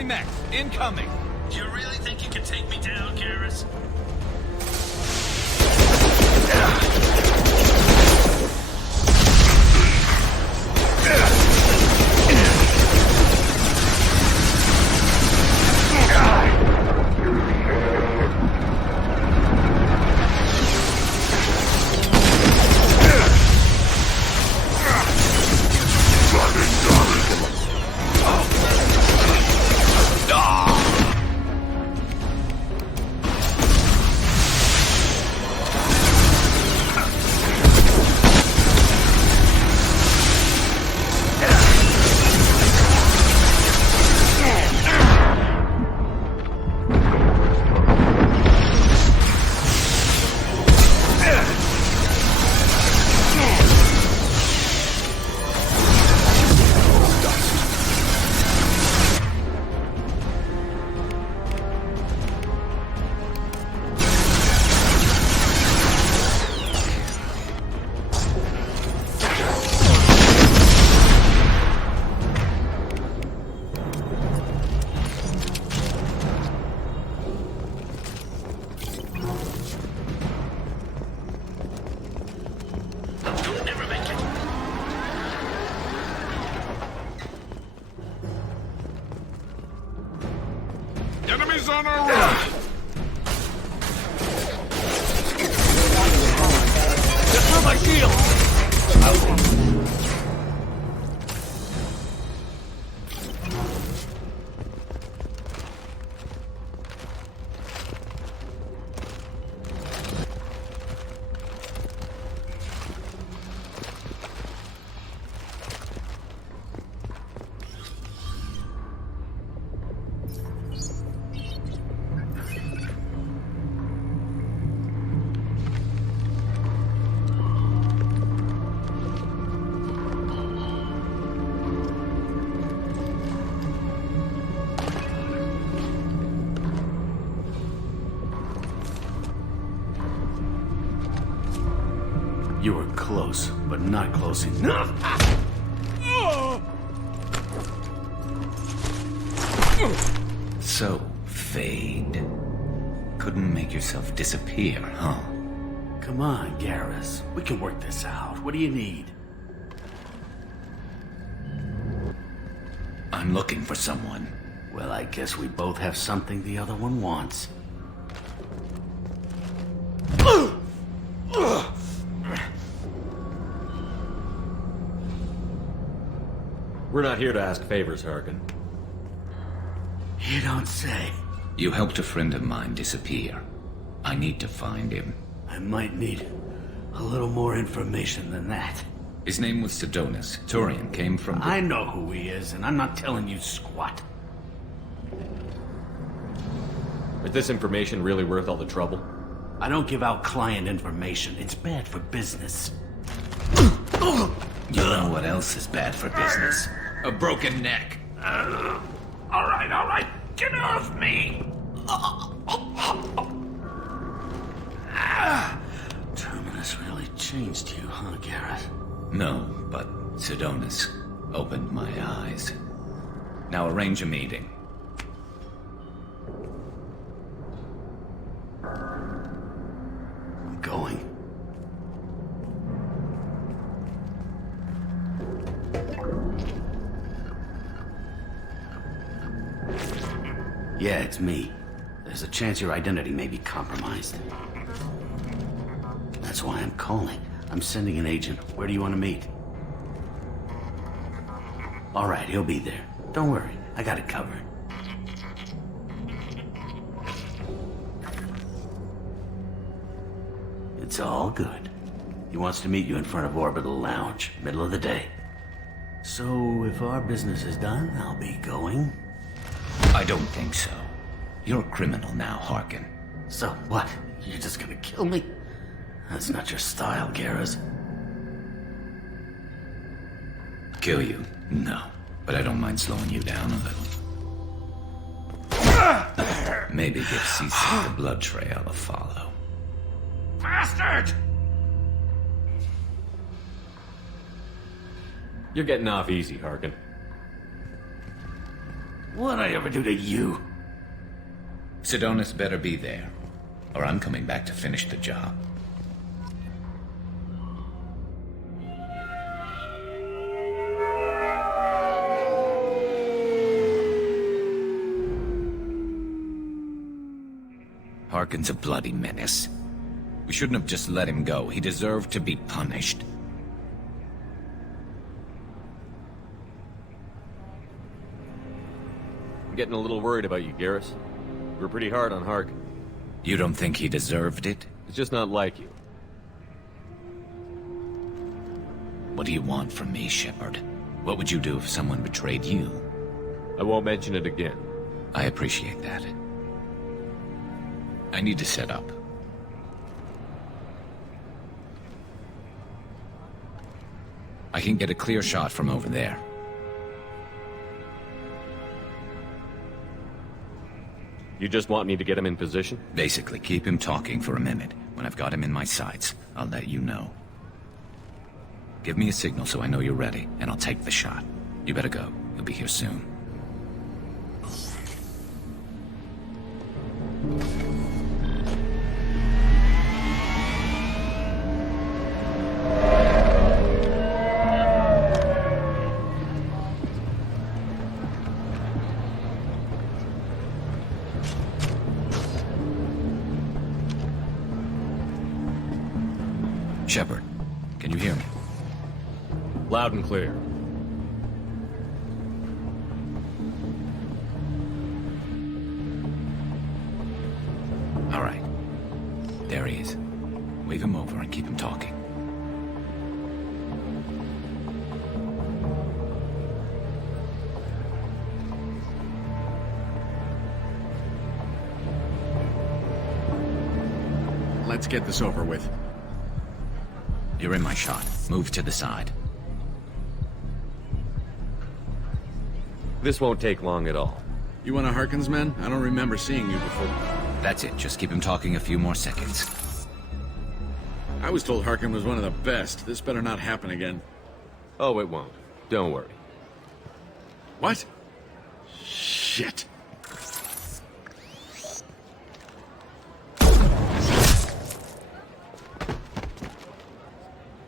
Heavy mech, incoming. Do you really think you can take me down, Garrus? Enemies on our right! Just throw my shield! You were close, but not close enough. So, Fade. Couldn't make yourself disappear, huh? Come on, Garrus. We can work this out. What do you need? I'm looking for someone. Well, I guess we both have something the other one wants. We're not here to ask favors, Harkin. You don't say. You helped a friend of mine disappear. I need to find him. I might need a little more information than that. His name was Sidonis. Turian came from the... I know who he is, and I'm not telling you squat. Is this information really worth all the trouble? I don't give out client information. It's bad for business. You know what else is bad for business? A broken neck. All right. Get off me! Terminus really changed you, huh, Garrett? No, but Sidonis opened my eyes. Now arrange a meeting. I'm going. Yeah, it's me. There's a chance your identity may be compromised. That's why I'm calling. I'm sending an agent. Where do you want to meet? All right, he'll be there. Don't worry, I got it covered. It's all good. He wants to meet you in front of Orbital Lounge, middle of the day. So, if our business is done, I'll be going. I don't think so. You're a criminal now, Harkin. So what? You're just gonna kill me? That's not your style, Garrus. Kill you? No. But I don't mind slowing you down a little. Maybe give Cecil the blood trail a follow. Bastard! You're getting off easy, Harkin. What'd I ever do to you? Sidonis better be there, or I'm coming back to finish the job. Harkin's a bloody menace. We shouldn't have just let him go. He deserved to be punished. I'm getting a little worried about you, Garrus. You were pretty hard on Harkin. You don't think he deserved it? It's just not like you. What do you want from me, Shepard? What would you do if someone betrayed you? I won't mention it again. I appreciate that. I need to set up. I can get a clear shot from over there. You just want me to get him in position? Basically, keep him talking for a minute. When I've got him in my sights, I'll let you know. Give me a signal so I know you're ready, and I'll take the shot. You better go. You'll be here soon. Shepard, can you hear me? Loud and clear. All right. There he is. Wave him over and keep him talking. Let's get this over with. You're in my shot. Move to the side. This won't take long at all. You one of Harkin's men? I don't remember seeing you before. That's it. Just keep him talking a few more seconds. I was told Harkin was one of the best. This better not happen again. Oh, it won't. Don't worry. What? Shit.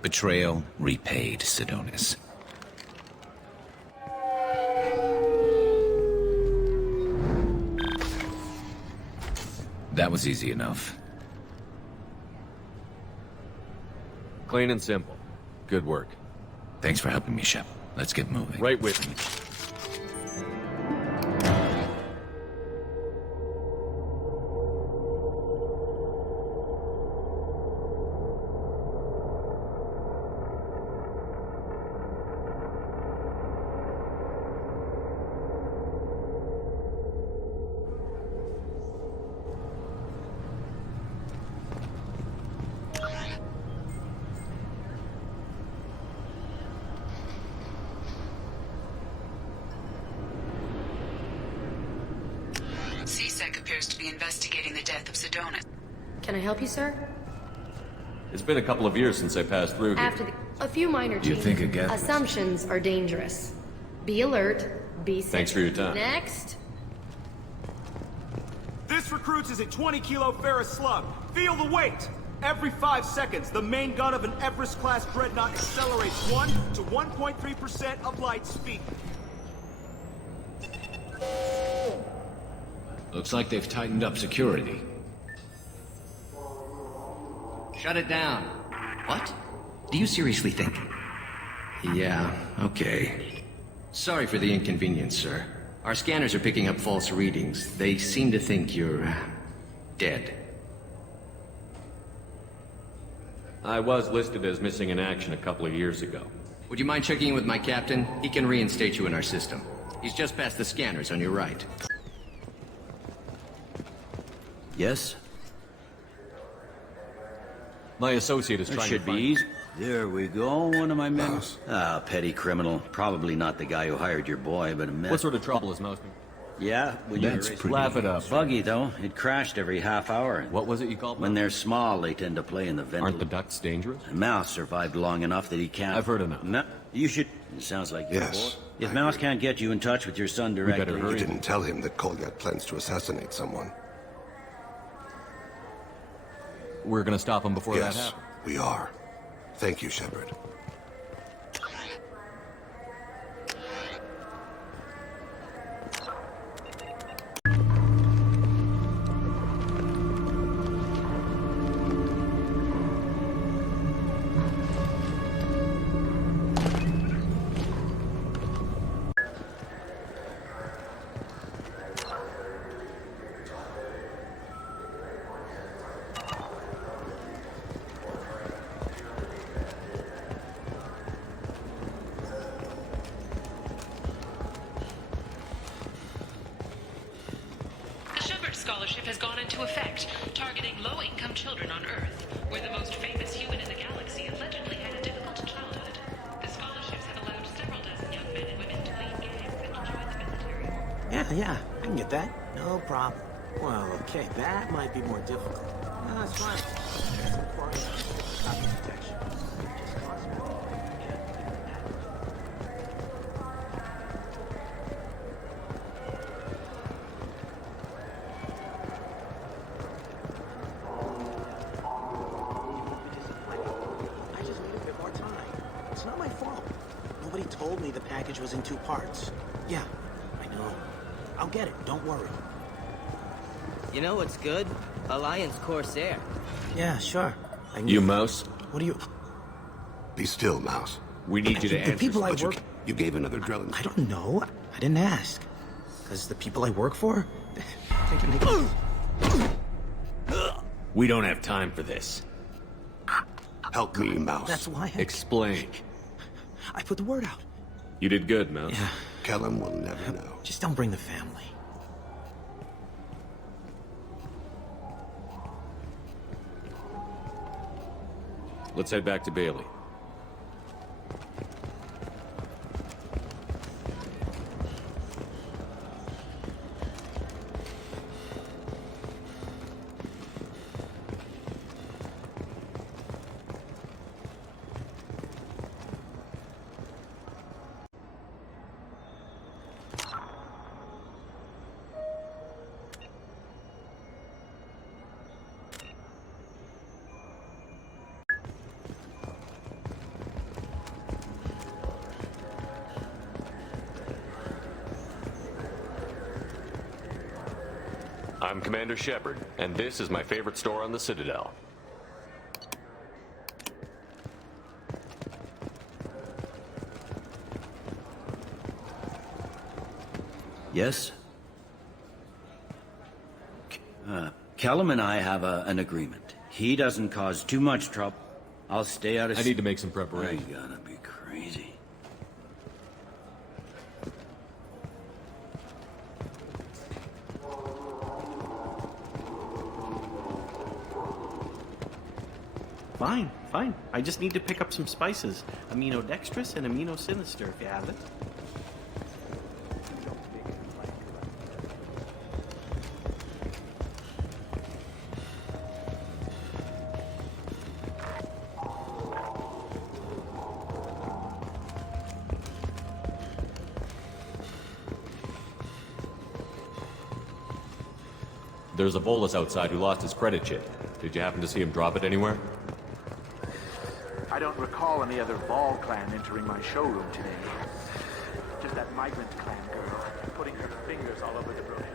Betrayal repaid, Sidonis. That was easy enough. Clean and simple. Good work. Thanks for helping me, Shep. Let's get moving. Right with me. CSEC appears to be investigating the death of Sidonis. Can I help you, sir? It's been a couple of years since I passed through here. A few minor Do you changes. think it gets this? Assumptions are dangerous. Be alert. Be safe. Thanks for your time. Next. This recruits is a 20-kilo ferrous slug. Feel the weight! Every 5 seconds, the main gun of an Everest-class dreadnought accelerates 1 to 1.3% of light speed. Looks like they've tightened up security. Shut it down. What? Do you seriously think? Yeah, okay. Sorry for the inconvenience, sir. Our scanners are picking up false readings. They seem to think you're dead. I was listed as missing in action a couple of years ago. Would you mind checking in with my captain? He can reinstate you in our system. He's just past the scanners on your right. Yes? My associate is That trying should to be find... easy. There we go, one of my men. Ah, petty criminal. Probably not the guy who hired your boy, but a mess. What sort of trouble is Mousman? Yeah, That's pretty laugh it nice. up. Buggy though, it crashed every half hour. What was it you called? When they're small, they tend to play in the ventilator. Aren't the ducts dangerous? Mouse survived long enough that he can't. I've heard enough. No, you should. It sounds like you're Yes, bored. If Mouse can't get you in touch with your son directly, better You hurry. didn't tell him that Kolyat plans to assassinate someone. We're gonna stop him before that Yes, happens. we are. Thank you, Shepard. The Shepard Scholarship has gone into effect, targeting low-income children on Earth, where the most famous human in the galaxy allegedly had a difficult childhood. The scholarships have allowed several dozen young men and women to lead gangs and join the military. Yeah, I can get that. No problem. Well, okay, that might be more difficult. No, that's fine. It's important to get copy protection. Just costs more. I just need a bit more time. It's not my fault. Nobody told me the package was in 2 parts. Yeah, I know. I'll get it, don't worry. You know what's good? Alliance Corsair. Yeah, sure. You Mouse? What do you... Be still, Mouse. We need you to The answer. people I But work... you gave another Drellin. I don't know. I didn't ask. Because the people I work for... think it makes... We don't have time for this. Help me, Mouse. That's why Explain. I put the word out. You did good, Mouse. Yeah, Kellum will never know. just don't bring the family. Let's head back to Bailey. I'm Commander Shepard, and this is my favorite store on the Citadel. Yes? Kellum and I have an agreement. He doesn't cause too much trouble. I'll stay out of... I need to make some preparation. You gotta be crazy. Fine. I just need to pick up some spices. Aminodextrous and aminosinister, if you have it. There's a Volus outside who lost his credit chip. Did you happen to see him drop it anywhere? I don't recall any other Vol clan entering my showroom today. Just that migrant clan girl, putting her fingers all over the brochure.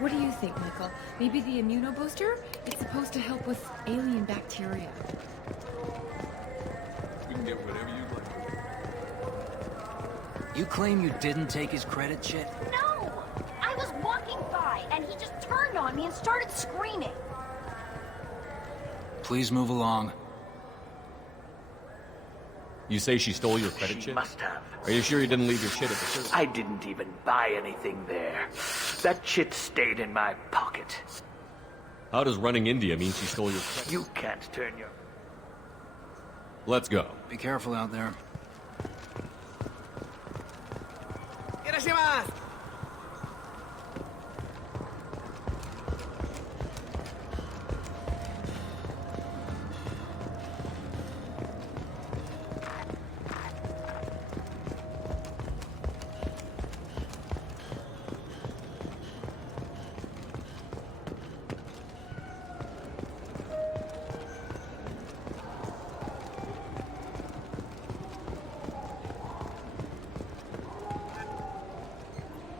What do you think, Michael? Maybe the immunobooster? It's supposed to help with alien bacteria. We can get whatever you'd like. You claim you didn't take his credit chip? No! I was walking by, and he just turned on me and started screaming. Please move along. You say she stole your credit She chit? must have. Are you sure you didn't leave your shit at the service? I didn't even buy anything there. That shit stayed in my pocket. How does running India mean she stole your credit? You can't turn your... Let's go. Be careful out there.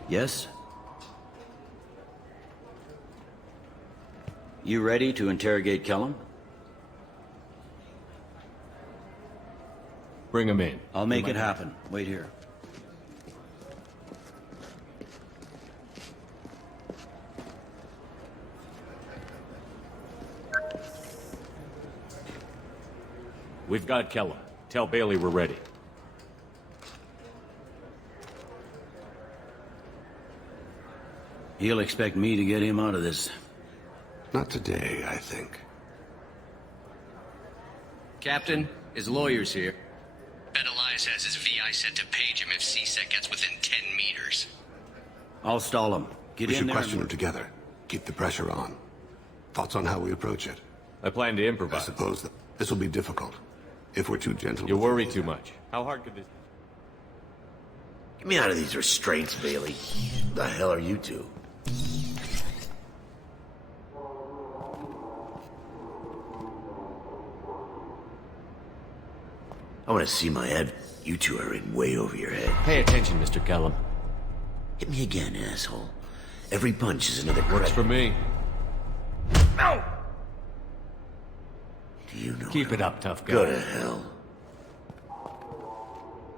Yes? You ready to interrogate Kellum? Bring him in. I'll make it happen. Wait here. We've got Kellum. Tell Bailey we're ready. He'll expect me to get him out of this. Not today, I think. Captain, his lawyer's here. Bet Elias has his VI set to page him if CSEC gets within 10 meters. I'll stall him. Get We in should there. question him together. Keep the pressure on. Thoughts on how we approach it? I plan to I improvise. suppose that this will be difficult. If we're too gentle. You worry too much. How hard could this be? Get me out of these restraints, Bailey. Who the hell are you two? I want to see my head. You two are in way over your head. Pay attention, Mr. Kellum. Hit me again, asshole. Every punch is another Works credit. for me. No! Do you know? Keep it up, tough guy. Go to hell.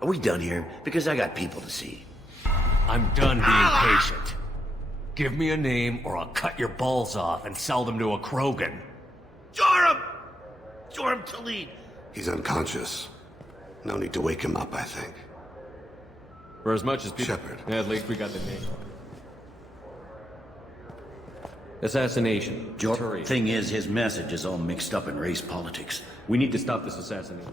Are we done here? Because I got people to see. I'm done being patient. Give me a name or I'll cut your balls off and sell them to a Krogan. Joram! Joram Talib! He's unconscious. No need to wake him up, I think. For as much as people... Shepard. Yeah, at least we got the name. Assassination. Turi. Thing is, his message is all mixed up in race politics. We need to stop this assassination.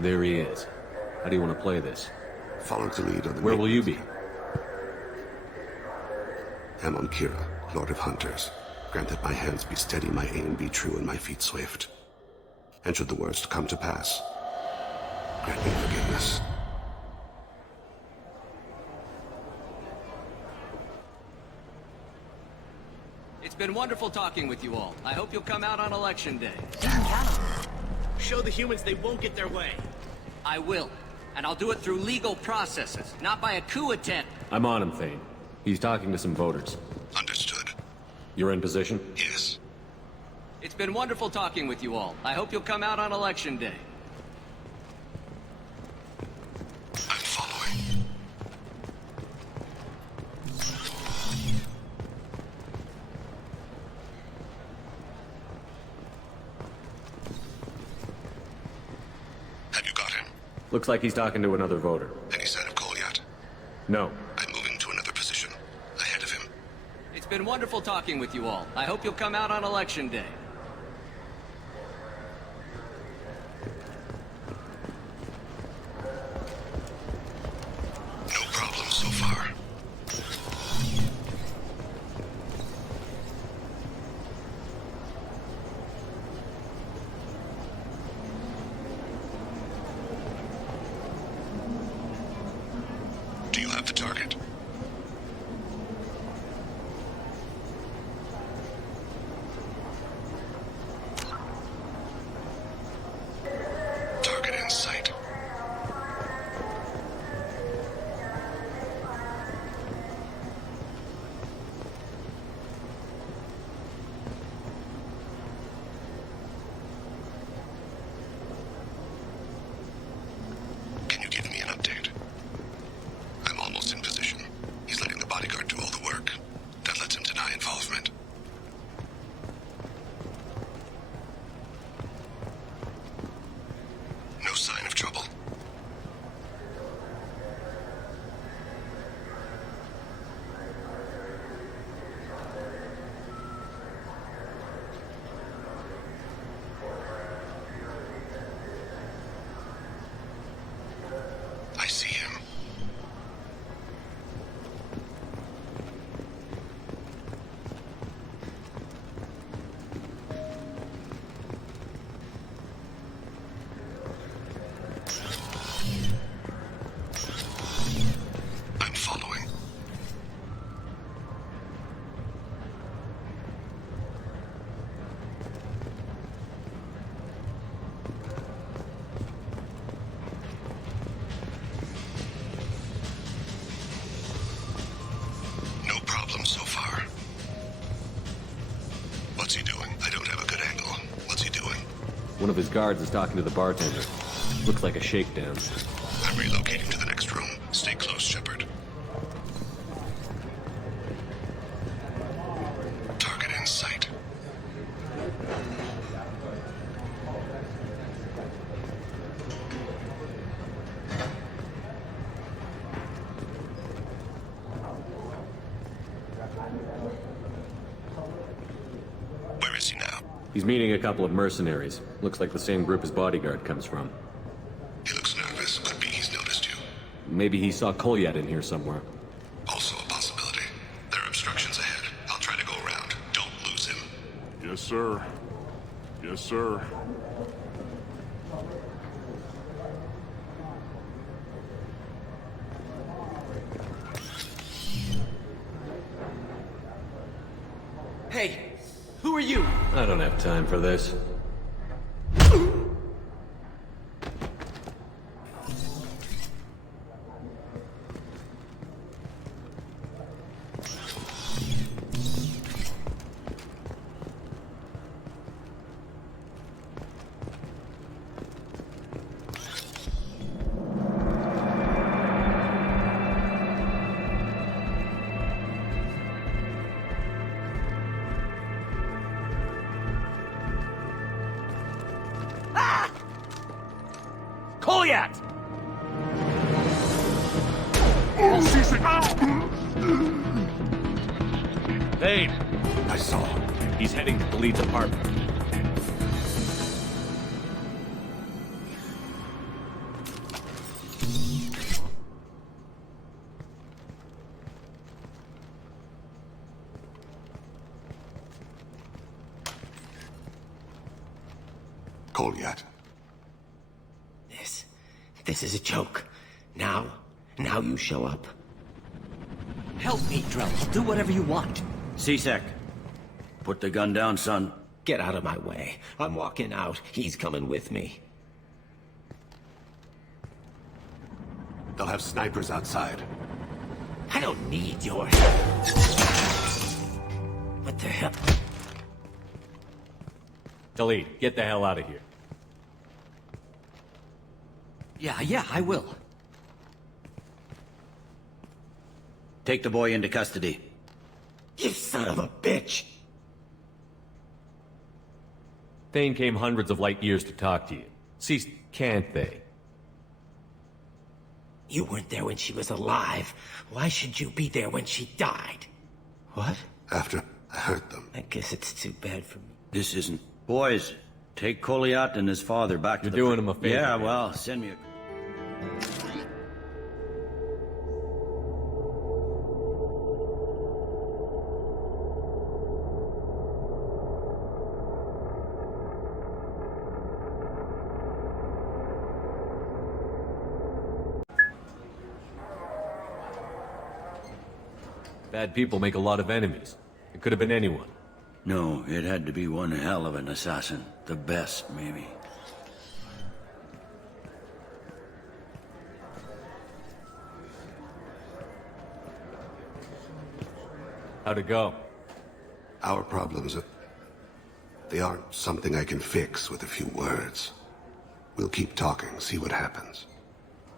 There he is. How do you want to play this? Follow the lead on the... Where will you be? Amon Kira, Lord of Hunters. Grant that my hands be steady, my aim be true, and my feet swift. And should the worst come to pass, grant me forgiveness. It's been wonderful talking with you all. I hope you'll come out on Election Day. Show the humans they won't get their way. I will. And I'll do it through legal processes, not by a coup attempt. I'm on him, Thane. He's talking to some voters. Understood. You're in position? Yes. It's been wonderful talking with you all. I hope you'll come out on Election Day. I'm following. Have you got him? Looks like he's talking to another voter. Any sign of Kolyat? No. I'm moving to another position. Ahead of him. It's been wonderful talking with you all. I hope you'll come out on Election Day. No problem so far. Do you have the target? What's he doing? I don't have a good angle. What's he doing? One of his guards is talking to the bartender. Looks like a shakedown. I'm relocating to the next room. Stay close, Shepard. Target in sight. Where is he now? He's meeting a couple of mercenaries. Looks like the same group his bodyguard comes from. He looks nervous. Could be he's noticed you. Maybe he saw Kolyat in here somewhere. Also a possibility. There are obstructions ahead. I'll try to go around. Don't lose him. Yes, sir. Yes, sir. Hey, who are you? I don't have time for this. Kolyat! Thane! I saw him. He's heading to the lead's apartment. Kolyat. This is a joke. Now you show up. Help me, Drell. I'll do whatever you want. C-Sec, put the gun down, son. Get out of my way. I'm walking out. He's coming with me. They'll have snipers outside. I don't need your help. What the hell? Khalid, get the hell out of here. Yeah, I will. Take the boy into custody. You son of a bitch! Thane came hundreds of light years to talk to you. See, can't they? You weren't there when she was alive. Why should you be there when she died? What? After I hurt them. I guess it's too bad for me. This isn't... Boys, take Kolyat and his father back to the... You're doing him a favor. Yeah, man. well, send me a... Bad people make a lot of enemies. It could have been anyone. No, it had to be one hell of an assassin. The best, maybe. How'd it go? Our problems, they aren't something I can fix with a few words. We'll keep talking, see what happens.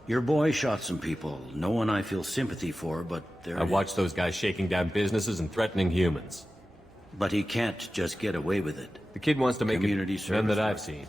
Your boy shot some people. No one I feel sympathy for, but they're... I watched those guys shaking down businesses and threatening humans. But he can't just get away with it. The kid wants to make Community it... service None that work. I've seen.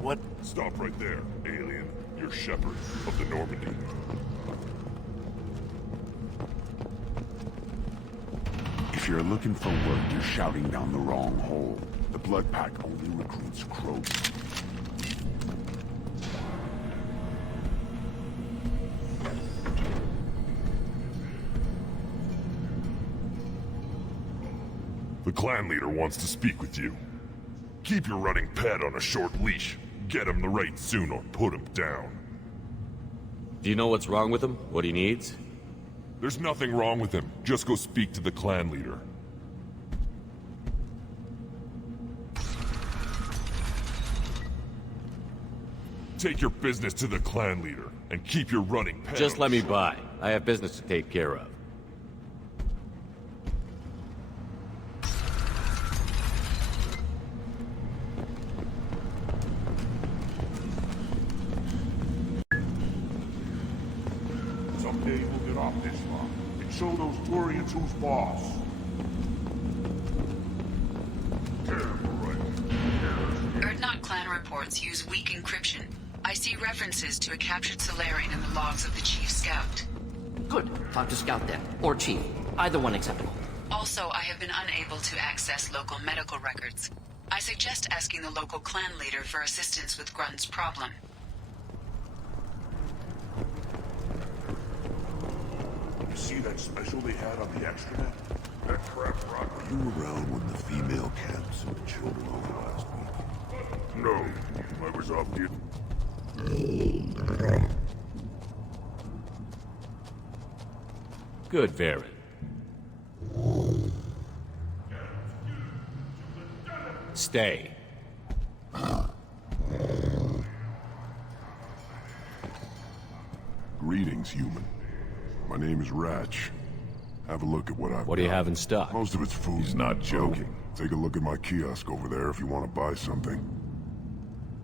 What? Stop right there, alien. You're Shepard of the Normandy. If you're looking for work, you're shouting down the wrong hole. The Blood Pack only recruits Krogan. The clan leader wants to speak with you. Keep your running pet on a short leash. Get him the right soon or put him down. Do you know what's wrong with him? What he needs? There's nothing wrong with him. Just go speak to the clan leader. Take your business to the clan leader, and keep your running pet. Just let me by. I have business to take care of. Someday we'll get off this rock and show those Turians who's boss. Terrible, right? Erdnot clan reports use weak encryption. I see references to a captured Solarian in the logs of the Chief Scout. Good. Talk to Scout then. Or Chief. Either one acceptable. Also, I have been unable to access local medical records. I suggest asking the local clan leader for assistance with Grunt's problem. You see that special they had on the extranet? That crap rock. Were you around when the female camps and the children over last week? No, I was off the... Good, Varen. Stay. Greetings, human. My name is Ratch. Have a look at what I've What do you got. have in stock? Most of it's food. He's not joking. Take a look at my kiosk over there if you want to buy something.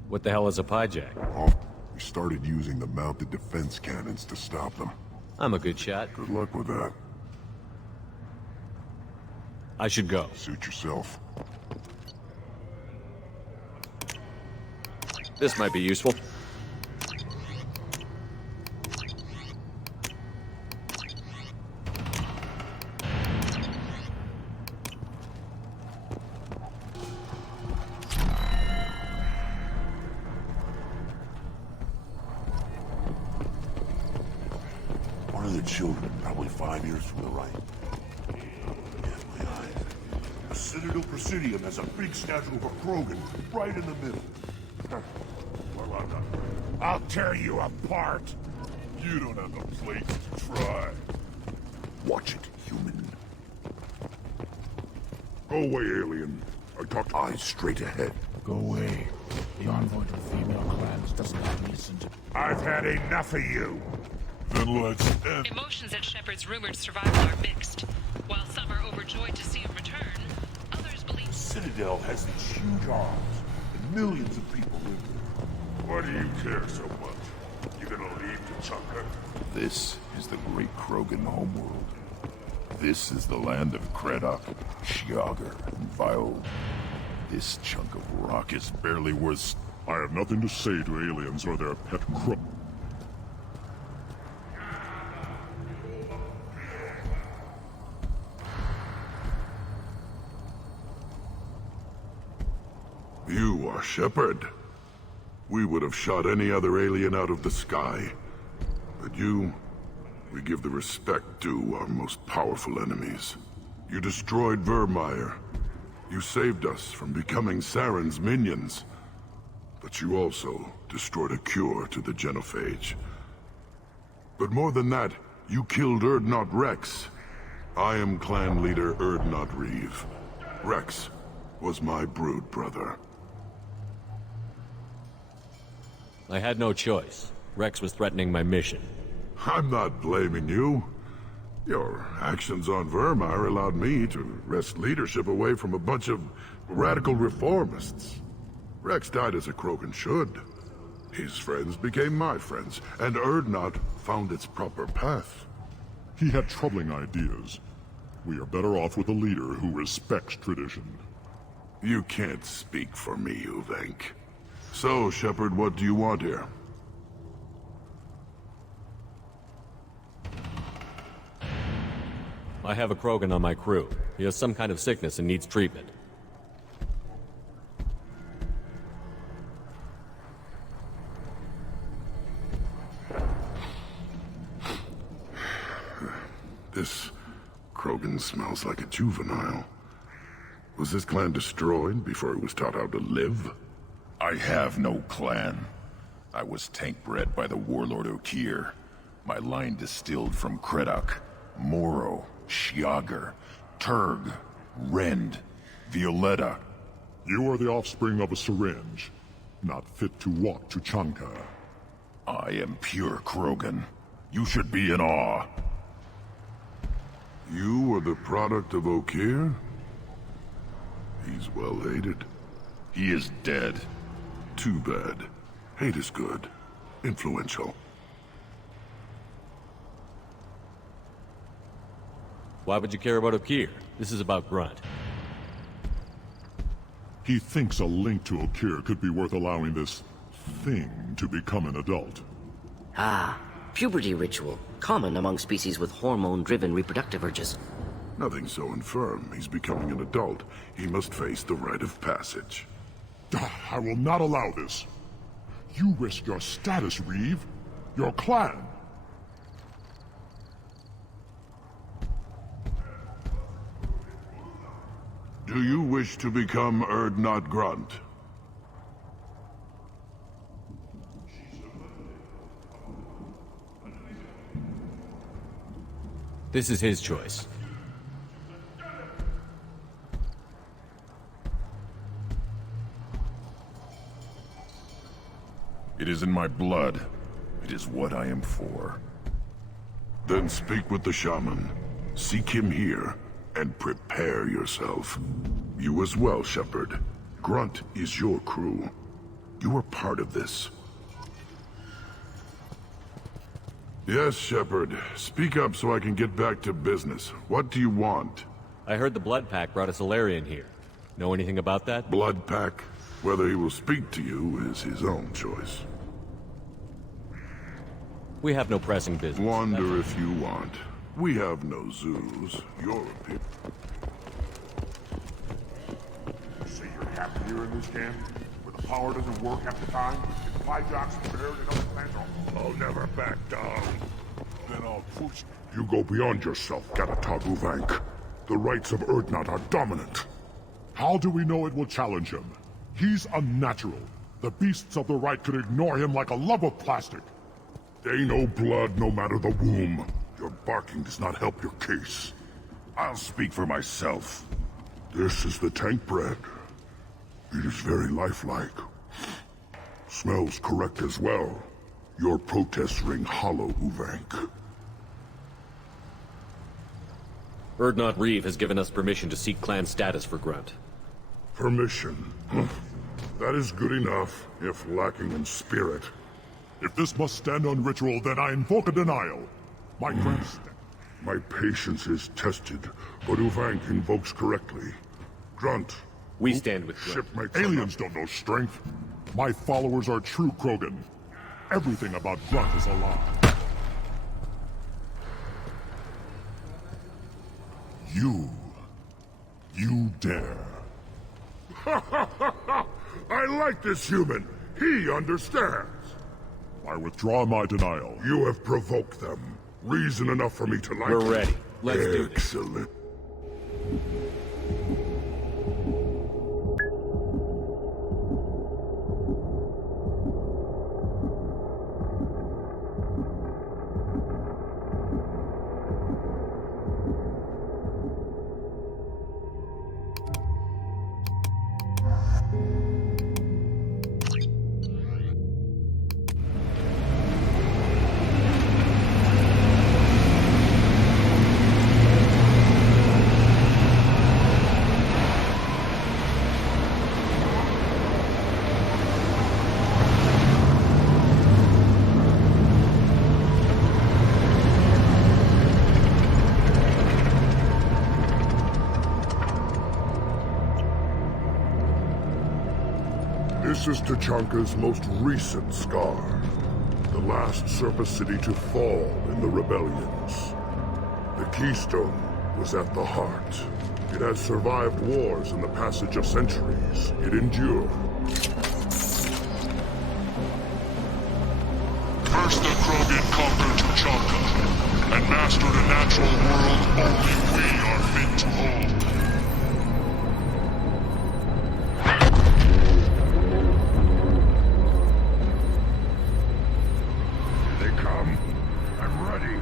What the hell is a pyjack? Oh, we started using the mounted defense cannons to stop them. I'm a good shot. Good luck with that. I should go. Suit yourself. This might be useful. One of the children, probably 5 years from the right. Yeah, my eyes. The Citadel Presidium has a big statue of a Krogan right in the middle. Well, I'll tear you apart. You don't have the plates to try. Watch it, human. Go away, alien. I talked to... Eyes straight ahead. Go away. The envoy to the female clans doesn't have reason to... I've had enough of you. Then let's end... Emotions at Shepard's rumored survival are mixed. While some are overjoyed to see him return, others believe... Citadel has these huge arms, and millions of people live there. Why do you care so much? You gonna leave Tuchanka? This is the great Krogan homeworld. This is the land of Kredok, Shiagar, and Vio. This chunk of rock is barely worth... I have nothing to say to aliens or their pet crook. You are Shepard. We would have shot any other alien out of the sky. But you... we give the respect due our most powerful enemies. You destroyed Vermeer. You saved us from becoming Saren's minions. But you also destroyed a cure to the genophage. But more than that, you killed Erdnot Rex. I am clan leader Erdnot Reeve. Rex was my brood brother. I had no choice. Rex was threatening my mission. I'm not blaming you. Your actions on Vermeer allowed me to wrest leadership away from a bunch of radical reformists. Rex died as a Krogan should. His friends became my friends, and Erdnot found its proper path. He had troubling ideas. We are better off with a leader who respects tradition. You can't speak for me, Uvenk. So, Shepard, what do you want here? I have a Krogan on my crew. He has some kind of sickness and needs treatment. This Krogan smells like a juvenile. Was this clan destroyed before it was taught how to live? I have no clan. I was tank bred by the warlord Okeer. My line distilled from Kredok, Moro, Shiagar, Turg, Rend, Violetta. You are the offspring of a syringe, not fit to walk Tuchanka. I am pure Krogan. You should be in awe. You are the product of Okeer? He's well hated. He is dead. Too bad. Hate is good. Influential. Why would you care about Okeer? This is about Grunt. He thinks a link to Okeer could be worth allowing this thing to become an adult. Ah, puberty ritual. Common among species with hormone-driven reproductive urges. Nothing so infirm. He's becoming an adult. He must face the rite of passage. I will not allow this. You risk your status, Reeve. Your clan. Do you wish to become Urdnot Grunt? This is his choice. It is in my blood. It is what I am for. Then speak with the shaman. Seek him here, and prepare yourself. You as well, Shepard. Grunt is your crew. You are part of this. Yes, Shepard. Speak up so I can get back to business. What do you want? I heard the Blood Pack brought a Solarian here. Know anything about that? Blood Pack? Whether he will speak to you is his own choice. We have no pressing business. Wander if you want. We have no zoos. Your opinion. You say you're happy here in this camp? Where the power doesn't work half the time? And Pyjok's prepared and other plans are... I'll never back down. Then I'll push... You go beyond yourself, Gatatog Uvank. The rights of Urdnot are dominant. How do we know it will challenge him? He's unnatural. The beasts of the right could ignore him like a lump of plastic. They know blood no matter the womb. Your barking does not help your case. I'll speak for myself. This is the tank bread. It is very lifelike. Smells correct as well. Your protests ring hollow, Uvank. Urdnot Reeve has given us permission to seek clan status for Grunt. Permission? That is good enough, if lacking in spirit. If this must stand on ritual, then I invoke a denial. My My patience is tested, but Uvank invokes correctly. Grunt. We stand with Grunt. Shipmates. Aliens don't know strength. My followers are true Krogan. Everything about Grunt is a lie. You dare. I like this human. He understands. I withdraw my denial. You have provoked them. Reason enough for me to like We're you. ready. Let's do this. Excellent. This is Tachanka's most recent scar. The last surface city to fall in the rebellions. The Keystone was at the heart. It had survived wars and the passage of centuries. It endured. First the Krogan conquered Tuchanka, and mastered a natural world only we are fit to hold. Here they come. I'm ready.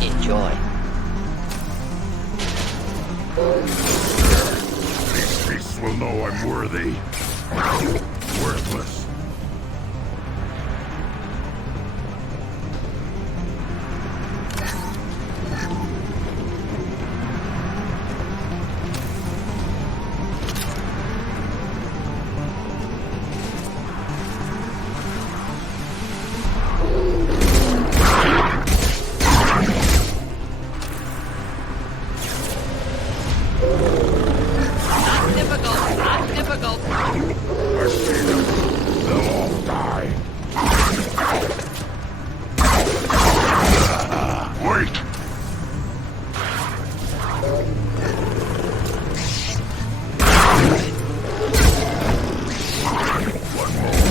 Enjoy. These beasts will know I'm worthy. Worthless. Not difficult. I see them. They'll all die. Wait! One more.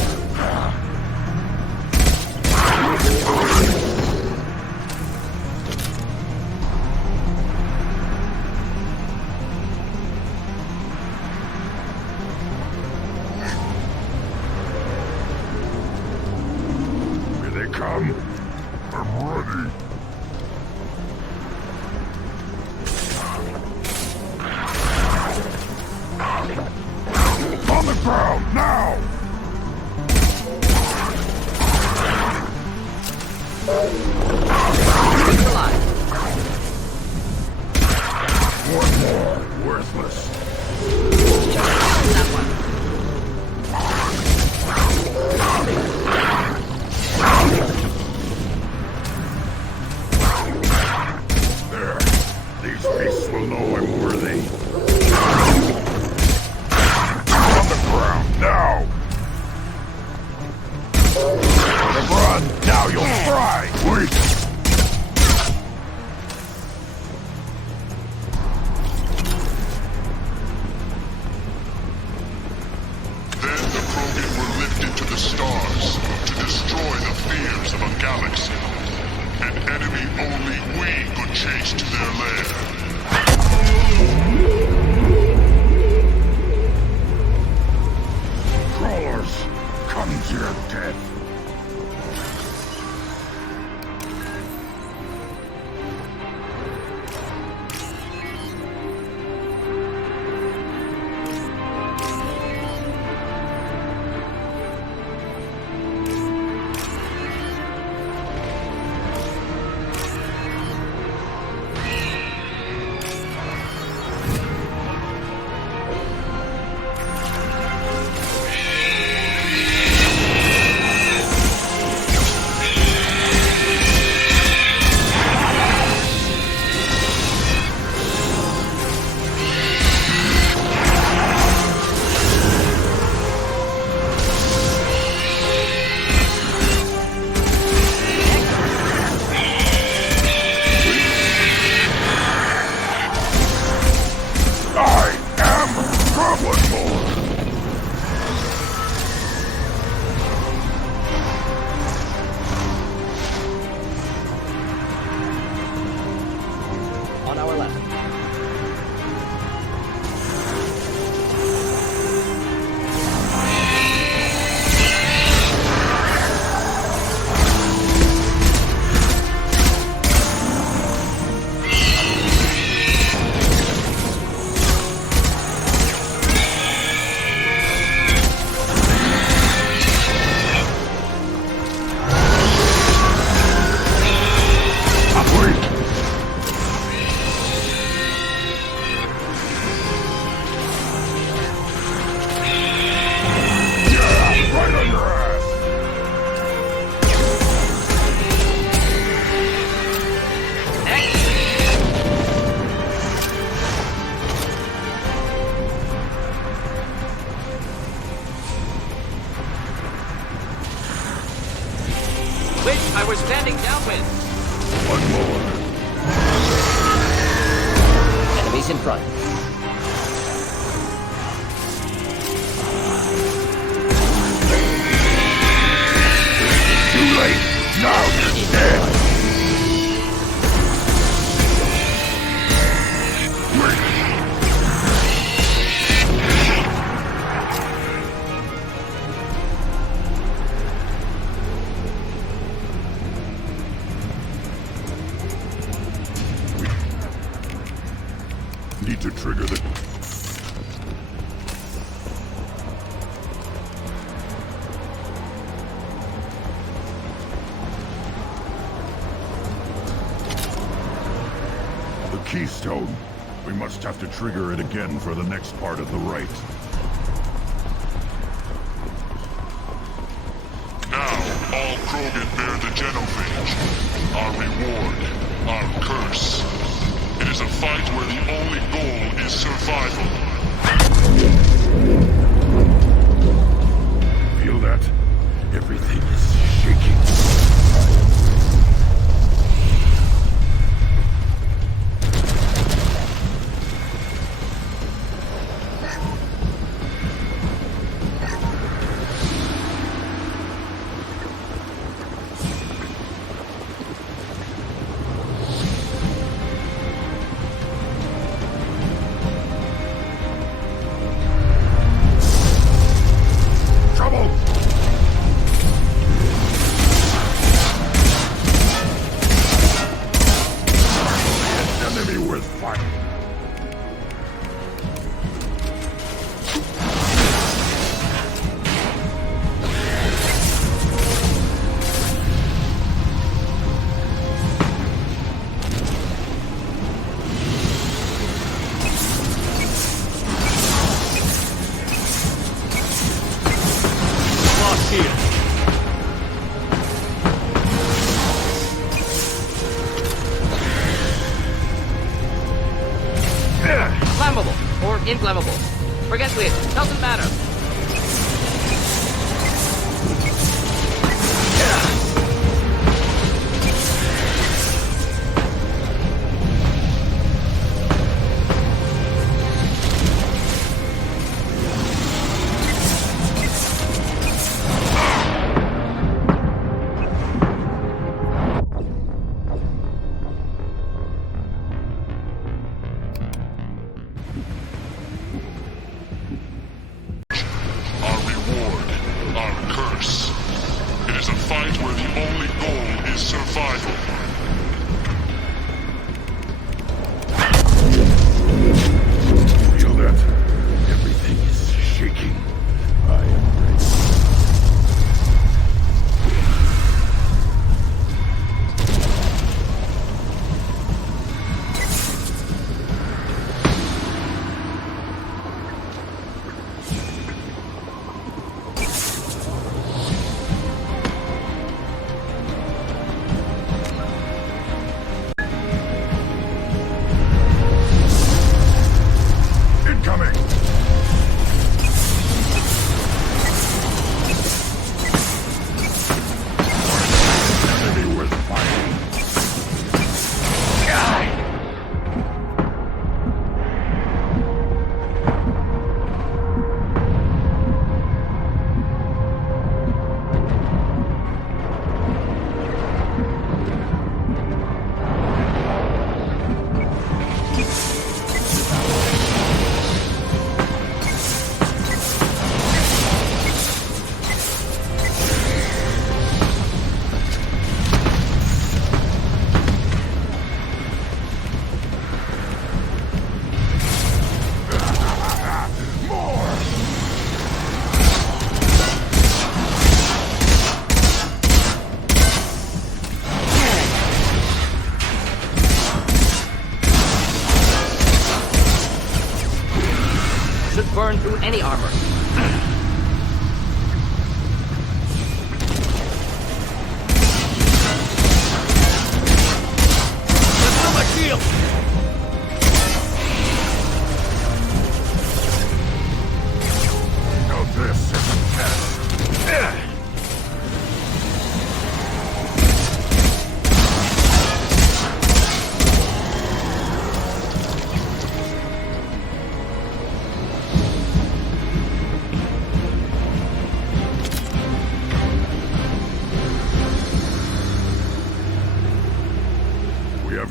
Here they come. I'm ready. On the ground, now! One more, worthless. There. These beasts will know I'm worthy. On the ground, now! Run! Now you'll fry! Wait! Then the Krogan were lifted to the stars to destroy the fears of a galaxy. An enemy only we could chase to their lair. Crawlers, come to your death. Wish I were standing downwind. One more. Enemies in front. Too late. Now you're dead. Need to trigger the... The keystone. We must have to trigger it again for the next part of the rite. Now, all Krogan bear the genophage. Our reward, our curse. It is a fight where the only goal is survival. Feel that? Everything is shaking. Flammable or inflammable. Forget which. Doesn't matter.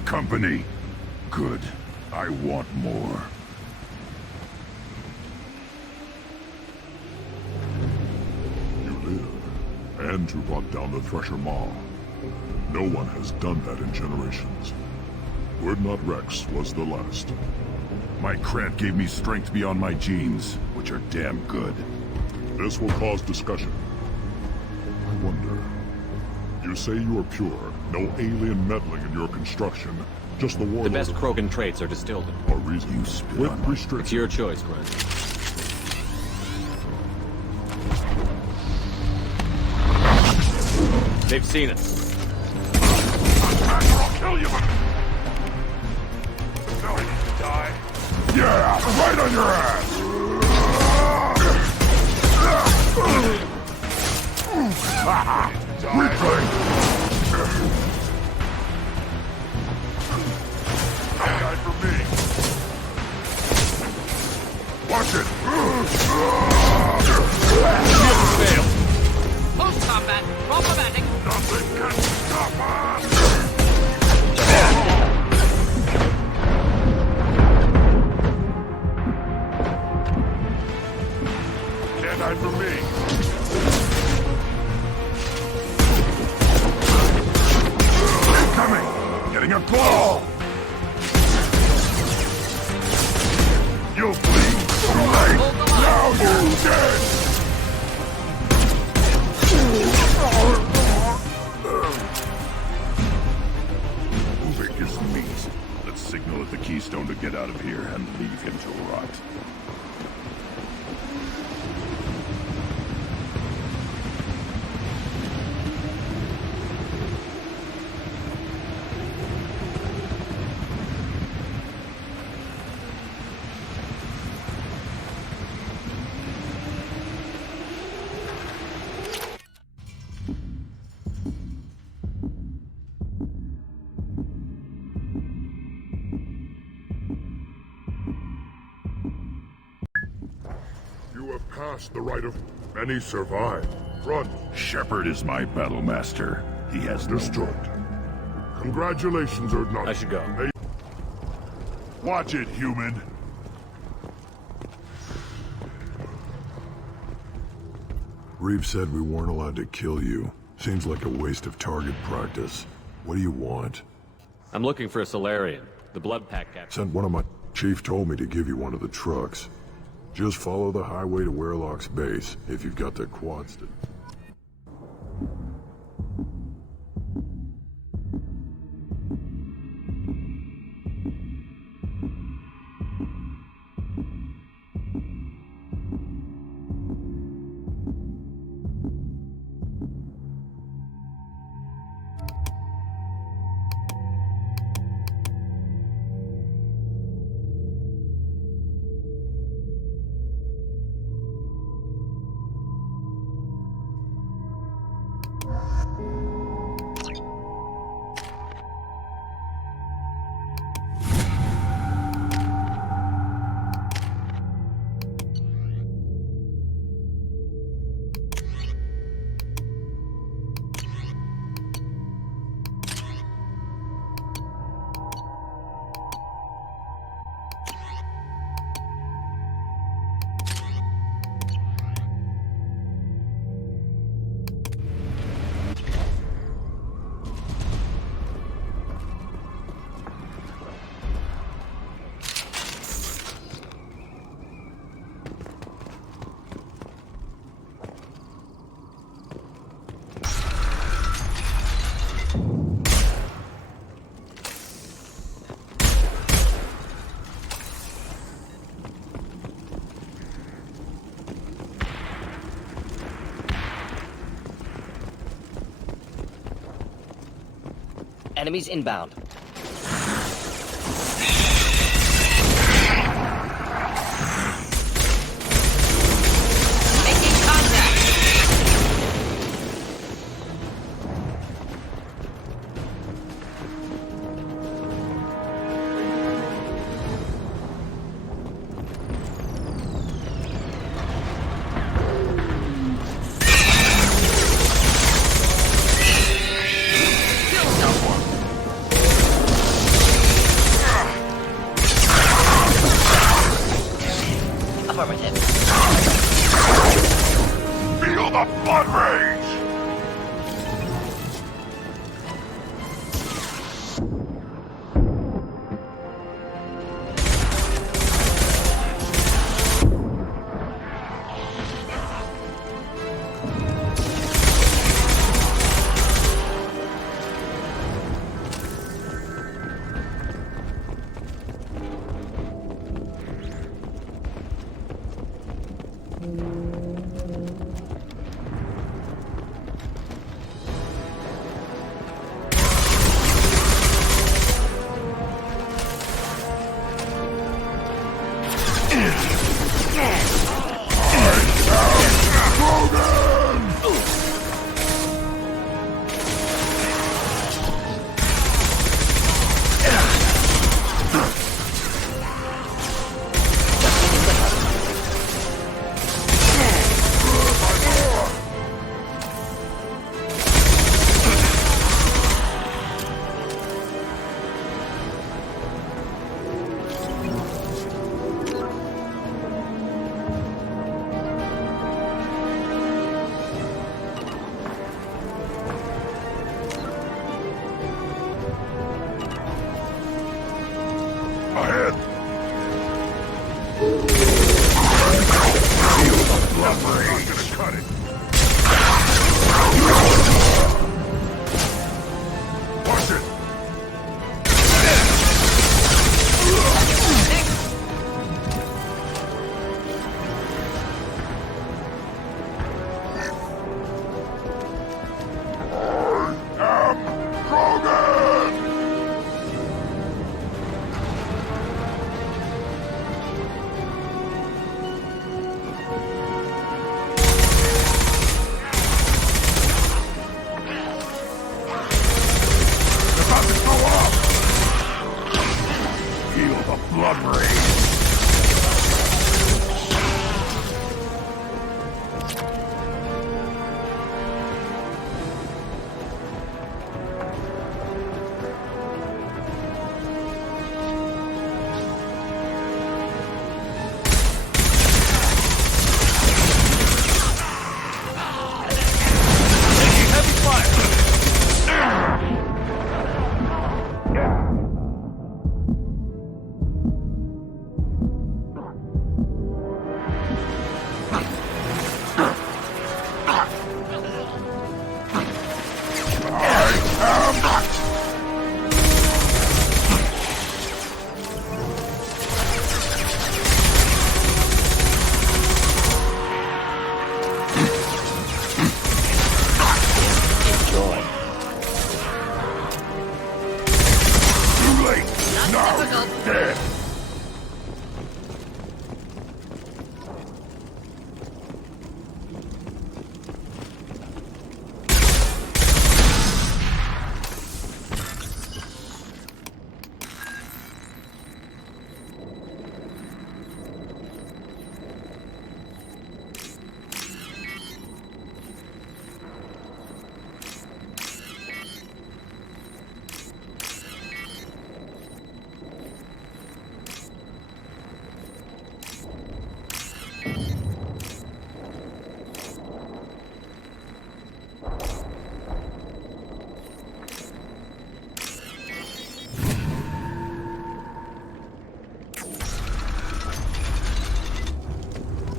have company. Good. I want more. You live, and you brought down the Thresher Maw. No one has done that in generations. Urdnot Rex was the last. My Krant gave me strength beyond my genes, which are damn good. This will cause discussion. I wonder... You say you are pure, no alien meddling in your construction, just the warlord... The best Krogan traits are distilled in... Or reason. You spit with restriction. It's your choice, Grunt. They've seen us. I'll kill you! Now I need to die. Yeah, right on your ass! Replay! Die for me. Watch it! Fail. Post combat, problematic. Nothing can stop us! Can't hide from me. Incoming! Getting a claw! You'll bleed! Too late! Now you're dead! Uvik is meat. Let's signal at the Keystone to get out of here and leave him to rot. You have passed the rite of... Many survive. Run. Shepard is my battle master. He has destroyed. Congratulations, Urdnot. I should go. Watch it, human. Reeve said we weren't allowed to kill you. Seems like a waste of target practice. What do you want? I'm looking for a Solarian. The blood pack captain. Sent one of my... Chief told me to give you one of the trucks. Just follow the highway to Werlock's base, if you've got the quads to... Enemies inbound. Making contact. Kill someone. rage!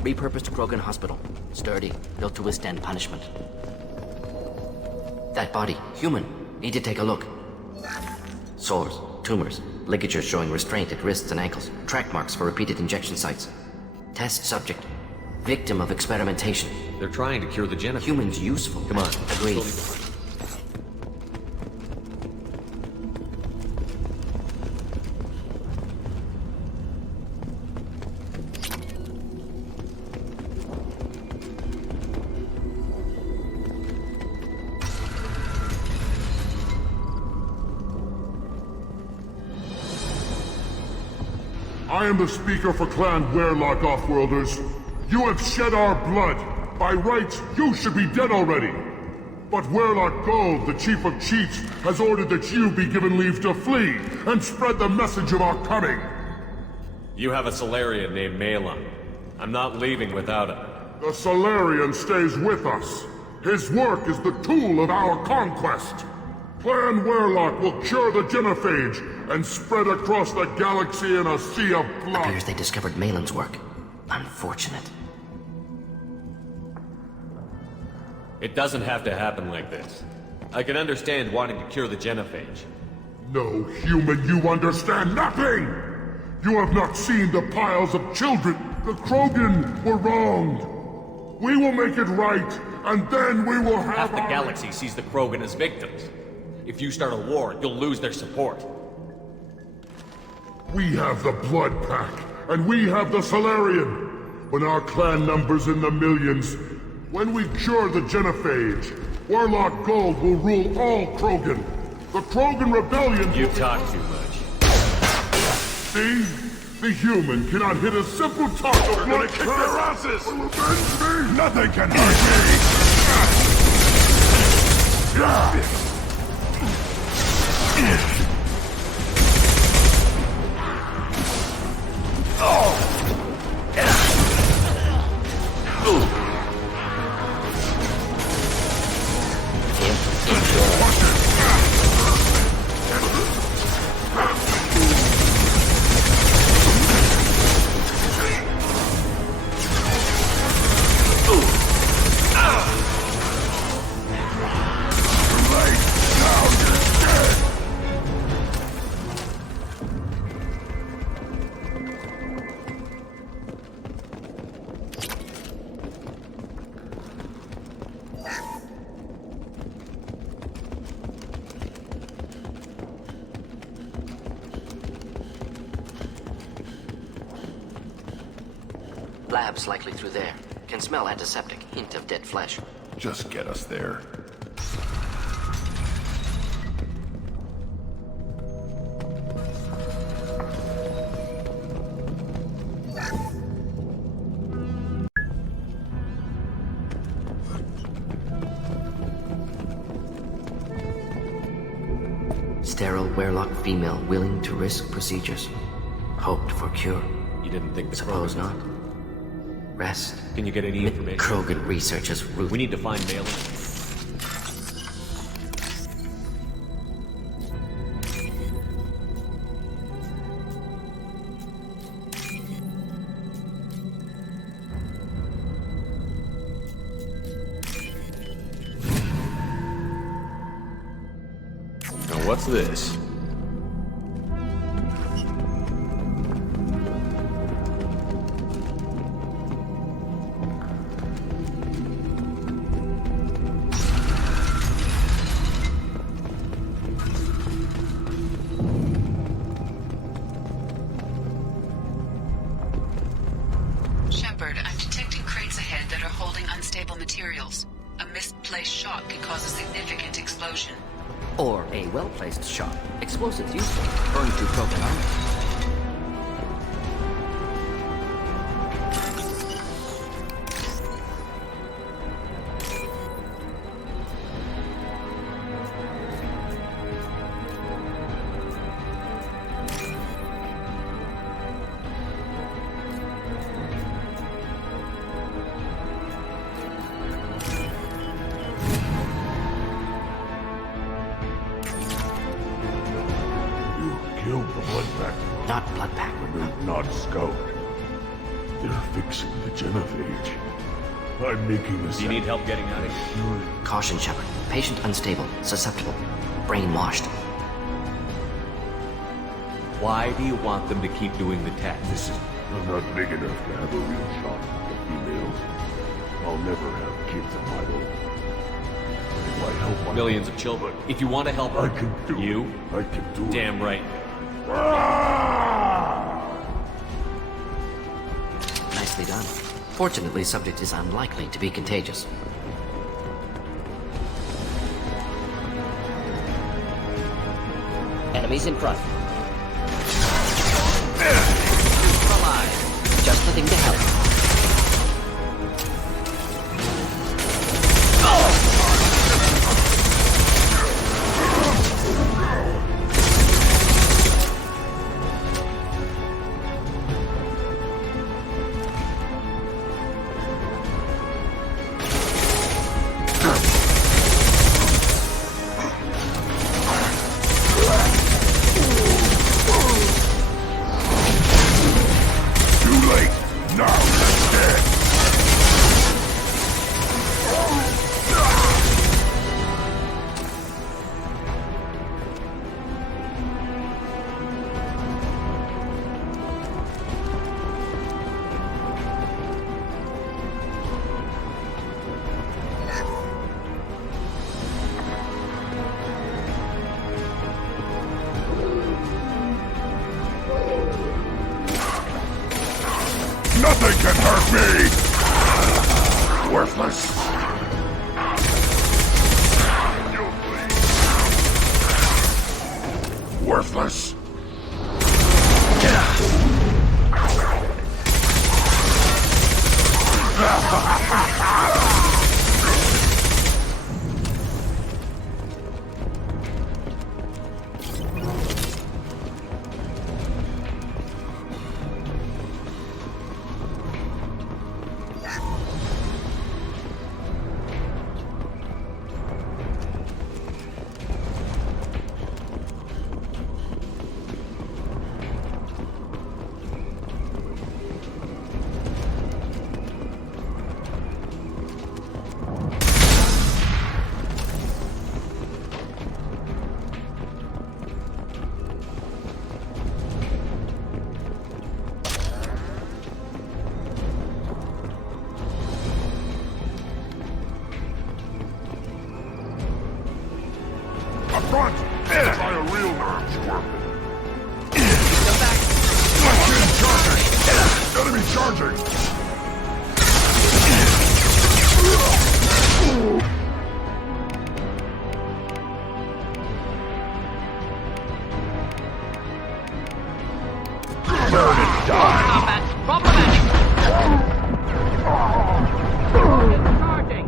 Repurposed Krogan Hospital. Sturdy, built to withstand punishment. That body, human. Need to take a look. Sores, tumors, ligatures showing restraint at wrists and ankles, track marks for repeated injection sites. Test subject. Victim of experimentation. They're trying to cure the Jennifer. Humans useful. Come on. Agreed. I am the speaker for Clan Weyrloc, Offworlders. You have shed our blood. By rights, you should be dead already. But Weyrloc Gold, the Chief of Chiefs, has ordered that you be given leave to flee and spread the message of our coming. You have a Solarian named Malon. I'm not leaving without him. The Solarian stays with us. His work is the tool of our conquest. Clan Werlock will cure the genophage and spread across the galaxy in a sea of blood. Appears they discovered Malin's work. Unfortunate. It doesn't have to happen like this. I can understand wanting to cure the genophage. No, human, you understand nothing! You have not seen the piles of children. The Krogan were wronged. We will make it right, and then we will have Half the galaxy sees the Krogan as victims. If you start a war, you'll lose their support. We have the Blood Pack, and we have the Solarian. When our clan numbers in the millions, when we cure the genophage, Warlock Gold will rule all Krogan. The Krogan Rebellion... You talk too much. See? The human cannot hit a simple talk of We're gonna blood kick their asses! Revenge me! Nothing can hurt Lab's likely through there. Can smell antiseptic. Hint of dead flesh. Just get us there. Sterile Werlock female willing to risk procedures. Hoped for cure. You didn't think the Suppose Krogan... not. Rest. Can you get any information? Krogan researchers root. We need to find Malin. Now what's this? Shepard, I'm detecting crates ahead that are holding unstable materials. A misplaced shot could cause a significant explosion. Or a well-placed shot. Explosives useful. Burn through Krogan armor. Killed the Blood Pack. Not Blood Pack. Not Scout. They're fixing the genophage. I'm making a... Do you need help getting out of here? Caution, Shepard. Patient unstable. Susceptible. Brainwashed. Why do you want them to keep doing the test? I'm not big enough to have a real shot at the females. I'll never have kids of my own. But if I help my... Millions of children. If you want to help I her, can do you? it. I can do it. Damn right. Nicely done. Fortunately, subject is unlikely to be contagious. Enemies in front. Alive. Just the thing to help. worthless! Front! Try a real nerve squirm. Enemy charging! Burn and die! Combat problematic. Charging.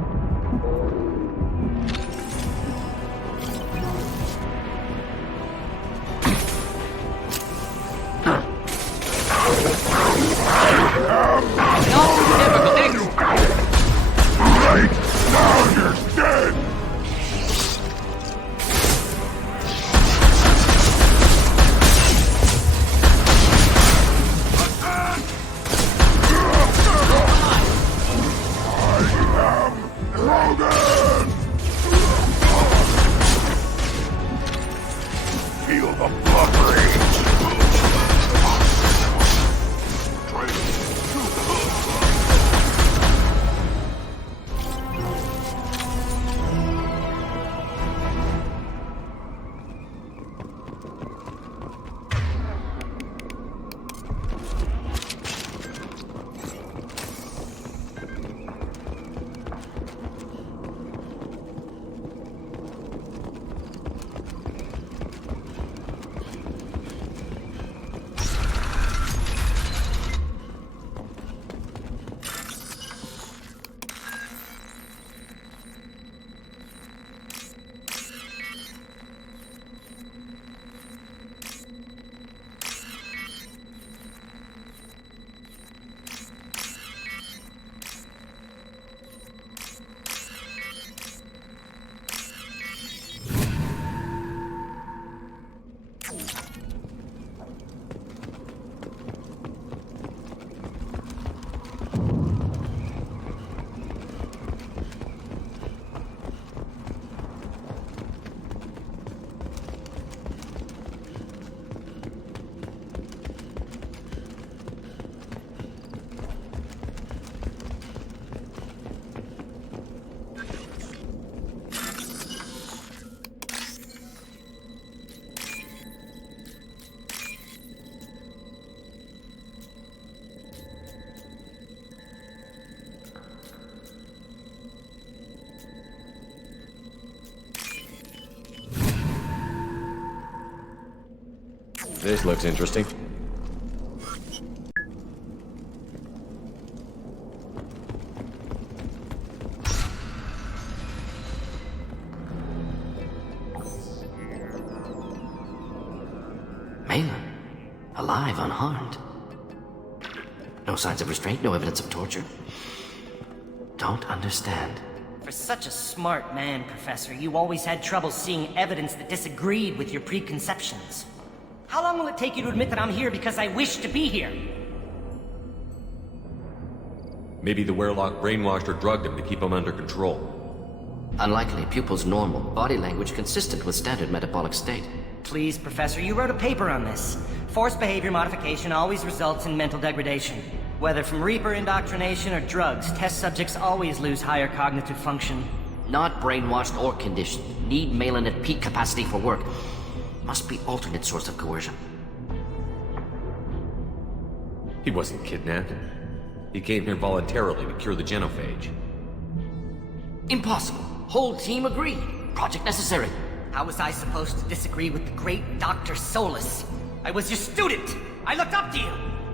Right now you're dead! Logan! Feel the blood rage! Try This looks interesting. Malin, alive, unharmed. No signs of restraint, no evidence of torture. Don't understand. For such a smart man, Professor, you always had trouble seeing evidence that disagreed with your preconceptions. How long will it take you to admit that I'm here because I wish to be here? Maybe the Werlock brainwashed or drugged him to keep him under control. Unlikely. Pupil's normal. Body language consistent with standard metabolic state. Please, Professor, you wrote a paper on this. Forced behavior modification always results in mental degradation. Whether from Reaper indoctrination or drugs, test subjects always lose higher cognitive function. Not brainwashed or conditioned. Need Malin at peak capacity for work. Must be alternate source of coercion. He wasn't kidnapped. He came here voluntarily to cure the genophage. Impossible. Whole team agreed. Project necessary. How was I supposed to disagree with the great Dr. Solus? I was your student! I looked up to you!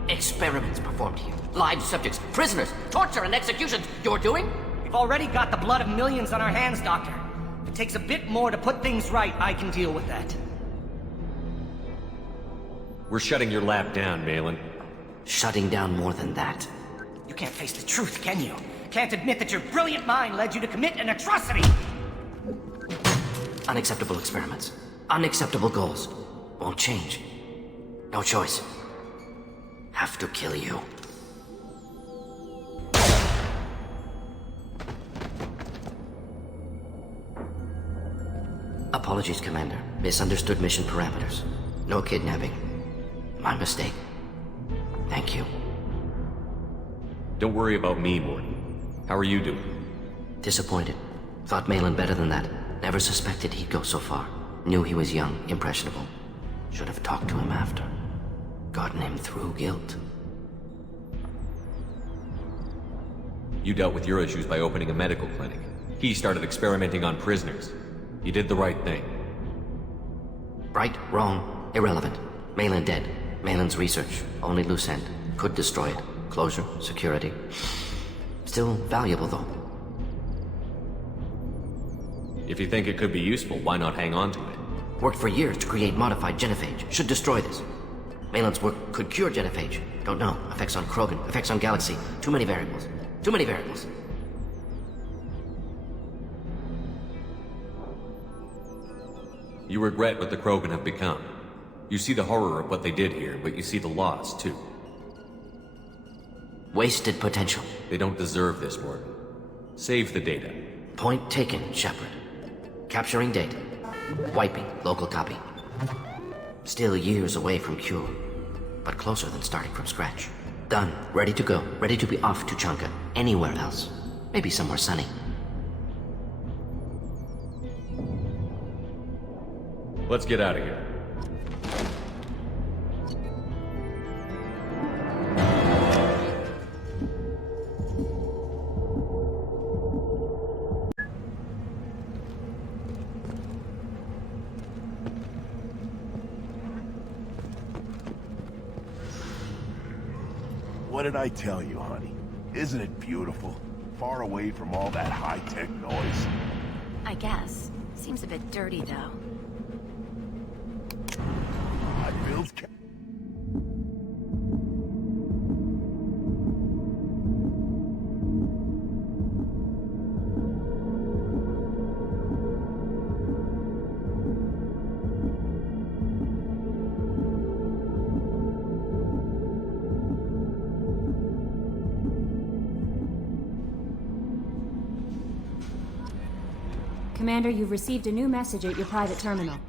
Experiments performed here. Live subjects, prisoners, torture and executions. You're doing? We've already got the blood of millions on our hands, Doctor. If it takes a bit more to put things right, I can deal with that. We're shutting your lab down, Malin. Shutting down more than that. You can't face the truth, can you? Can't admit that your brilliant mind led you to commit an atrocity! Unacceptable experiments. Unacceptable goals. Won't change. No choice. Have to kill you. Apologies, Commander. Misunderstood mission parameters. No kidnapping. My mistake. Thank you. Don't worry about me, Mordin. How are you doing? Disappointed. Thought Malin better than that. Never suspected he'd go so far. Knew he was young, impressionable. Should have talked to him after. Gotten him through guilt. You dealt with your issues by opening a medical clinic. He started experimenting on prisoners. You did the right thing. Right, wrong, irrelevant. Malin dead. Malin's research, only loose end. Could destroy it. Closure, security. Still valuable, though. If you think it could be useful, why not hang on to it? Worked for years to create modified genophage. Should destroy this. Malin's work could cure genophage. Don't know. Effects on Krogan, effects on Galaxy. Too many variables. Too many variables. You regret what the Krogan have become. You see the horror of what they did here, but you see the loss, too. Wasted potential. They don't deserve this, Mordin. Save the data. Point taken, Shepard. Capturing data. Wiping local copy. Still years away from cure, but closer than starting from scratch. Done. Ready to go. Ready to be off to Chanka. Anywhere else. Maybe somewhere sunny. Let's get out of here. What did I tell you, honey? Isn't it beautiful? Far away from all that high-tech noise. I guess. Seems a bit dirty, though. I built... Commander, you've received a new message at your private terminal.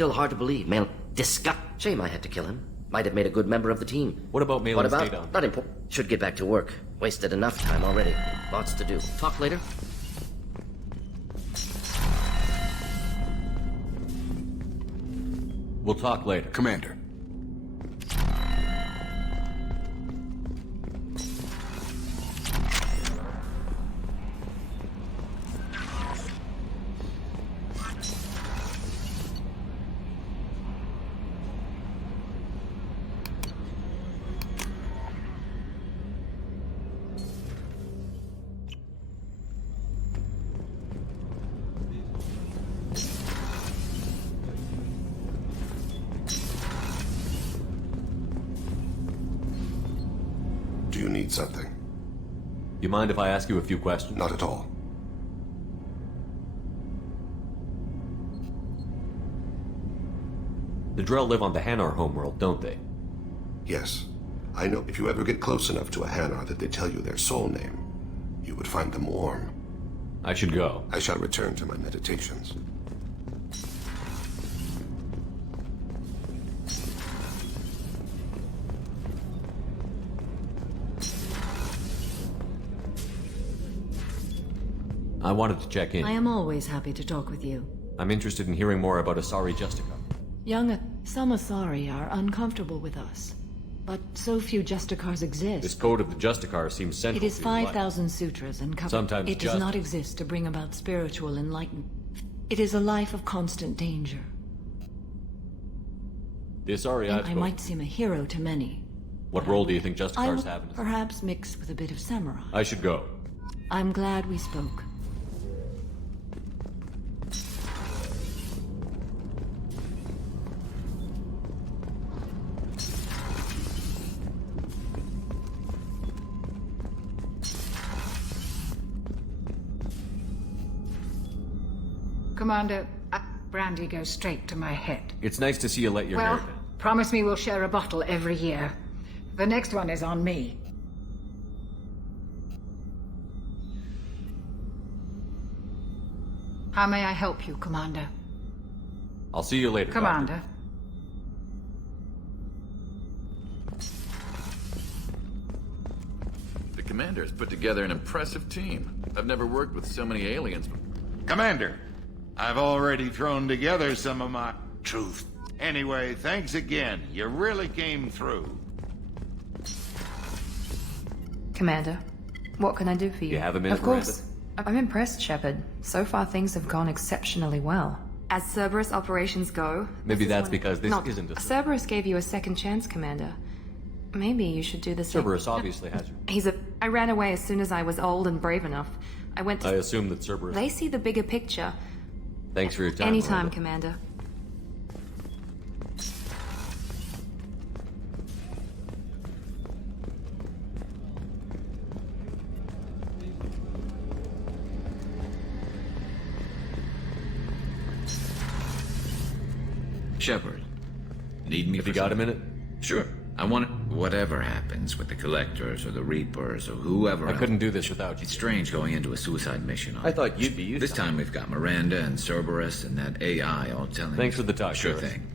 Still hard to believe. Disgust. Shame I had to kill him. Might have made a good member of the team. What about Malin's data? Not important. Should get back to work. Wasted enough time already. Lots to do. Talk later. We'll talk later. Commander. Do you need something? You mind if I ask you a few questions? Not at all. The Drell live on the Hanar homeworld, don't they? Yes. I know if you ever get close enough to a Hanar that they tell you their soul name, you would find them warm. I should go. I shall return to my meditations. I wanted to check in. I am always happy to talk with you. I'm interested in hearing more about Asari Justicar. Some Asari are uncomfortable with us. But so few Justicars exist. This code of the Justicar seems central It is to your life. 5,000 sutras and covered. Sometimes it does not exist to bring about spiritual enlightenment. It is a life of constant danger. The Asari I've I might seem a hero to many. What role do you think I Justicars will have in this? perhaps mix with a bit of samurai. I should go. I'm glad we spoke. Commander, brandy goes straight to my head. It's nice to see you let your hair Well, down. promise me we'll share a bottle every year. The next one is on me. How may I help you, Commander? I'll see you later, Commander. The Commander's put together an impressive team. I've never worked with so many aliens. Commander, I've already thrown together some of my truth. Anyway, thanks again. You really came through. Commander, what can I do for you? You have a minute, Of course. I'm impressed, Shepard. So far, things have gone exceptionally well. As Cerberus operations go... Maybe that's because this Not- isn't a... Cerberus gave you a second chance, Commander. Maybe you should do the same. Cerberus obviously has you. I ran away as soon as I was old and brave enough. I went to... I assume that Cerberus... They see the bigger picture. Thanks for your time. Anytime, Miranda. Commander. Shepard, need me If for you got a something? minute? Sure. I want it. Whatever happens with the Collectors or the Reapers or whoever I else, couldn't do this without you. it's strange going into a suicide mission. I thought you'd be used This to it. time we've got Miranda and Cerberus and that AI all telling Thanks us- for the talk, Sure Cerberus. thing.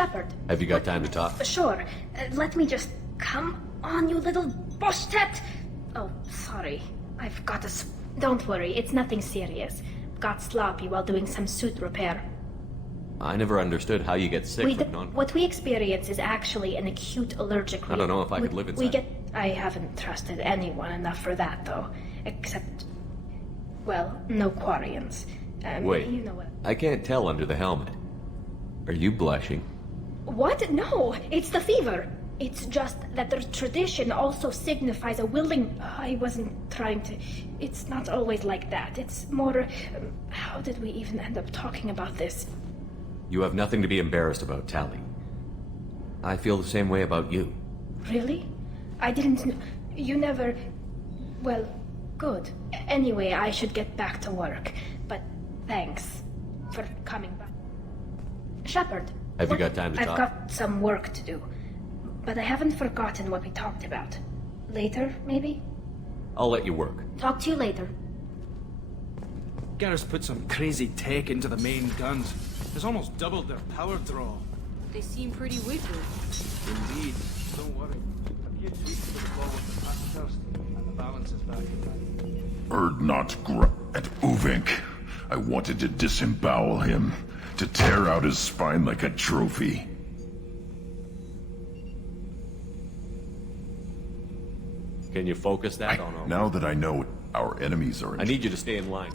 Shepard. Have you got time to talk? Sure. Let me just... Come on, you little boshtet! Oh, sorry. I've got a... Don't worry, it's nothing serious. Got sloppy while doing some suit repair. I never understood how you get sick from non... What we experience is actually an acute allergic I don't know if I could live inside. I haven't trusted anyone enough for that, though. Except... Well, no Quarians. Wait, You know what... I can't tell under the helmet. Are you blushing? What? No! It's the fever! It's just that the tradition also signifies a willing... I wasn't trying to... It's not always like that. It's more... how did we even end up talking about this? You have nothing to be embarrassed about, Tali. I feel the same way about you. Really? I didn't... You never... Well, good. Anyway, I should get back to work. But thanks for coming back. Shepard. Have you got time to talk? I've got some work to do. But I haven't forgotten what we talked about. Later, maybe? I'll let you work. Talk to you later. Garrus put some crazy tech into the main guns. It's almost doubled their power draw. They seem pretty wicked. Indeed. Don't worry. A few tweaks to the ball with the pass first, and the balance is back in line. Urdnot at Uvink. I wanted to disembowel him, to tear out his spine like a trophy. Can you focus that on our... Now that I know our enemies are in... I need you to stay in line.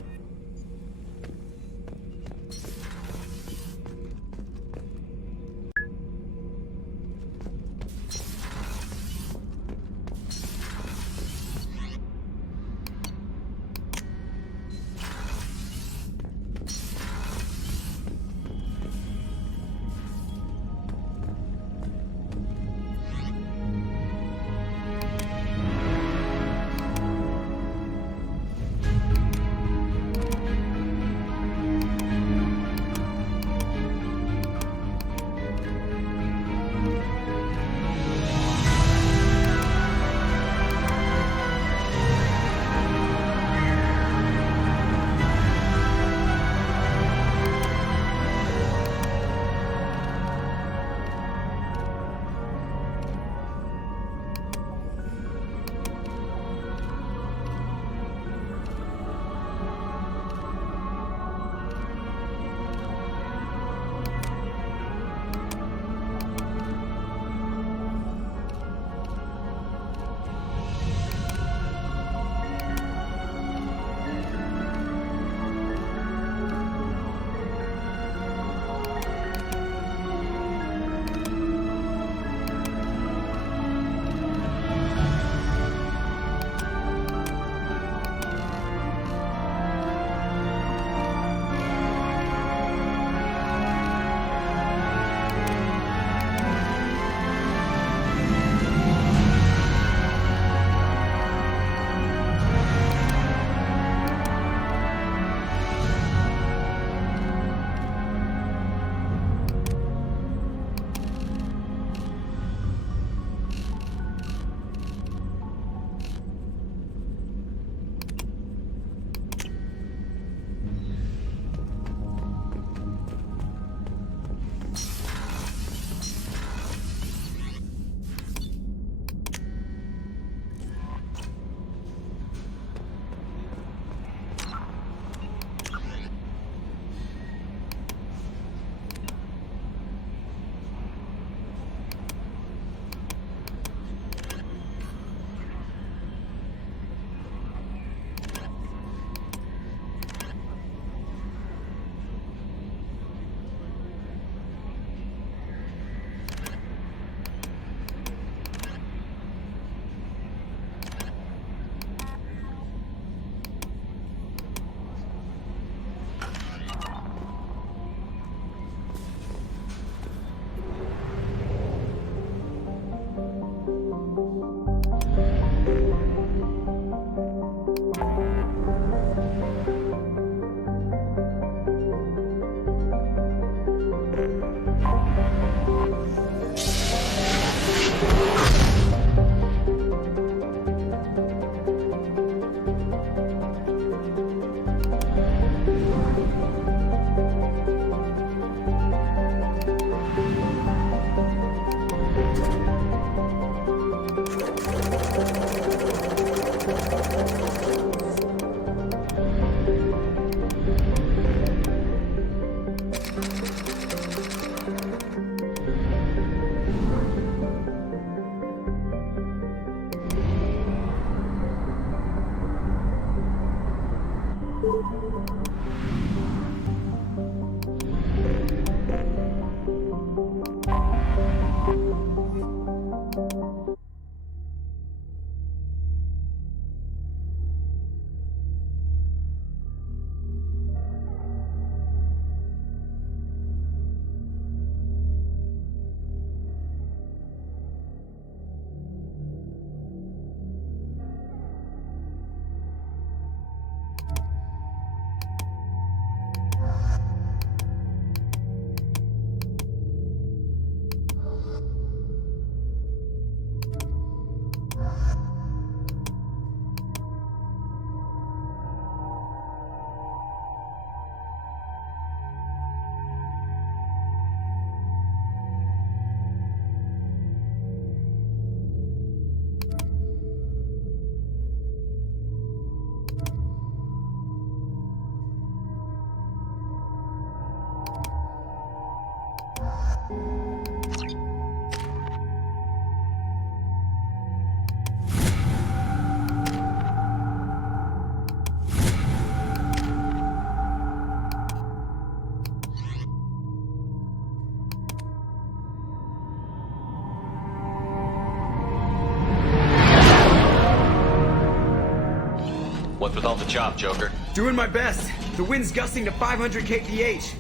with all the chop, Joker? Doing my best. The wind's gusting to 500 kph.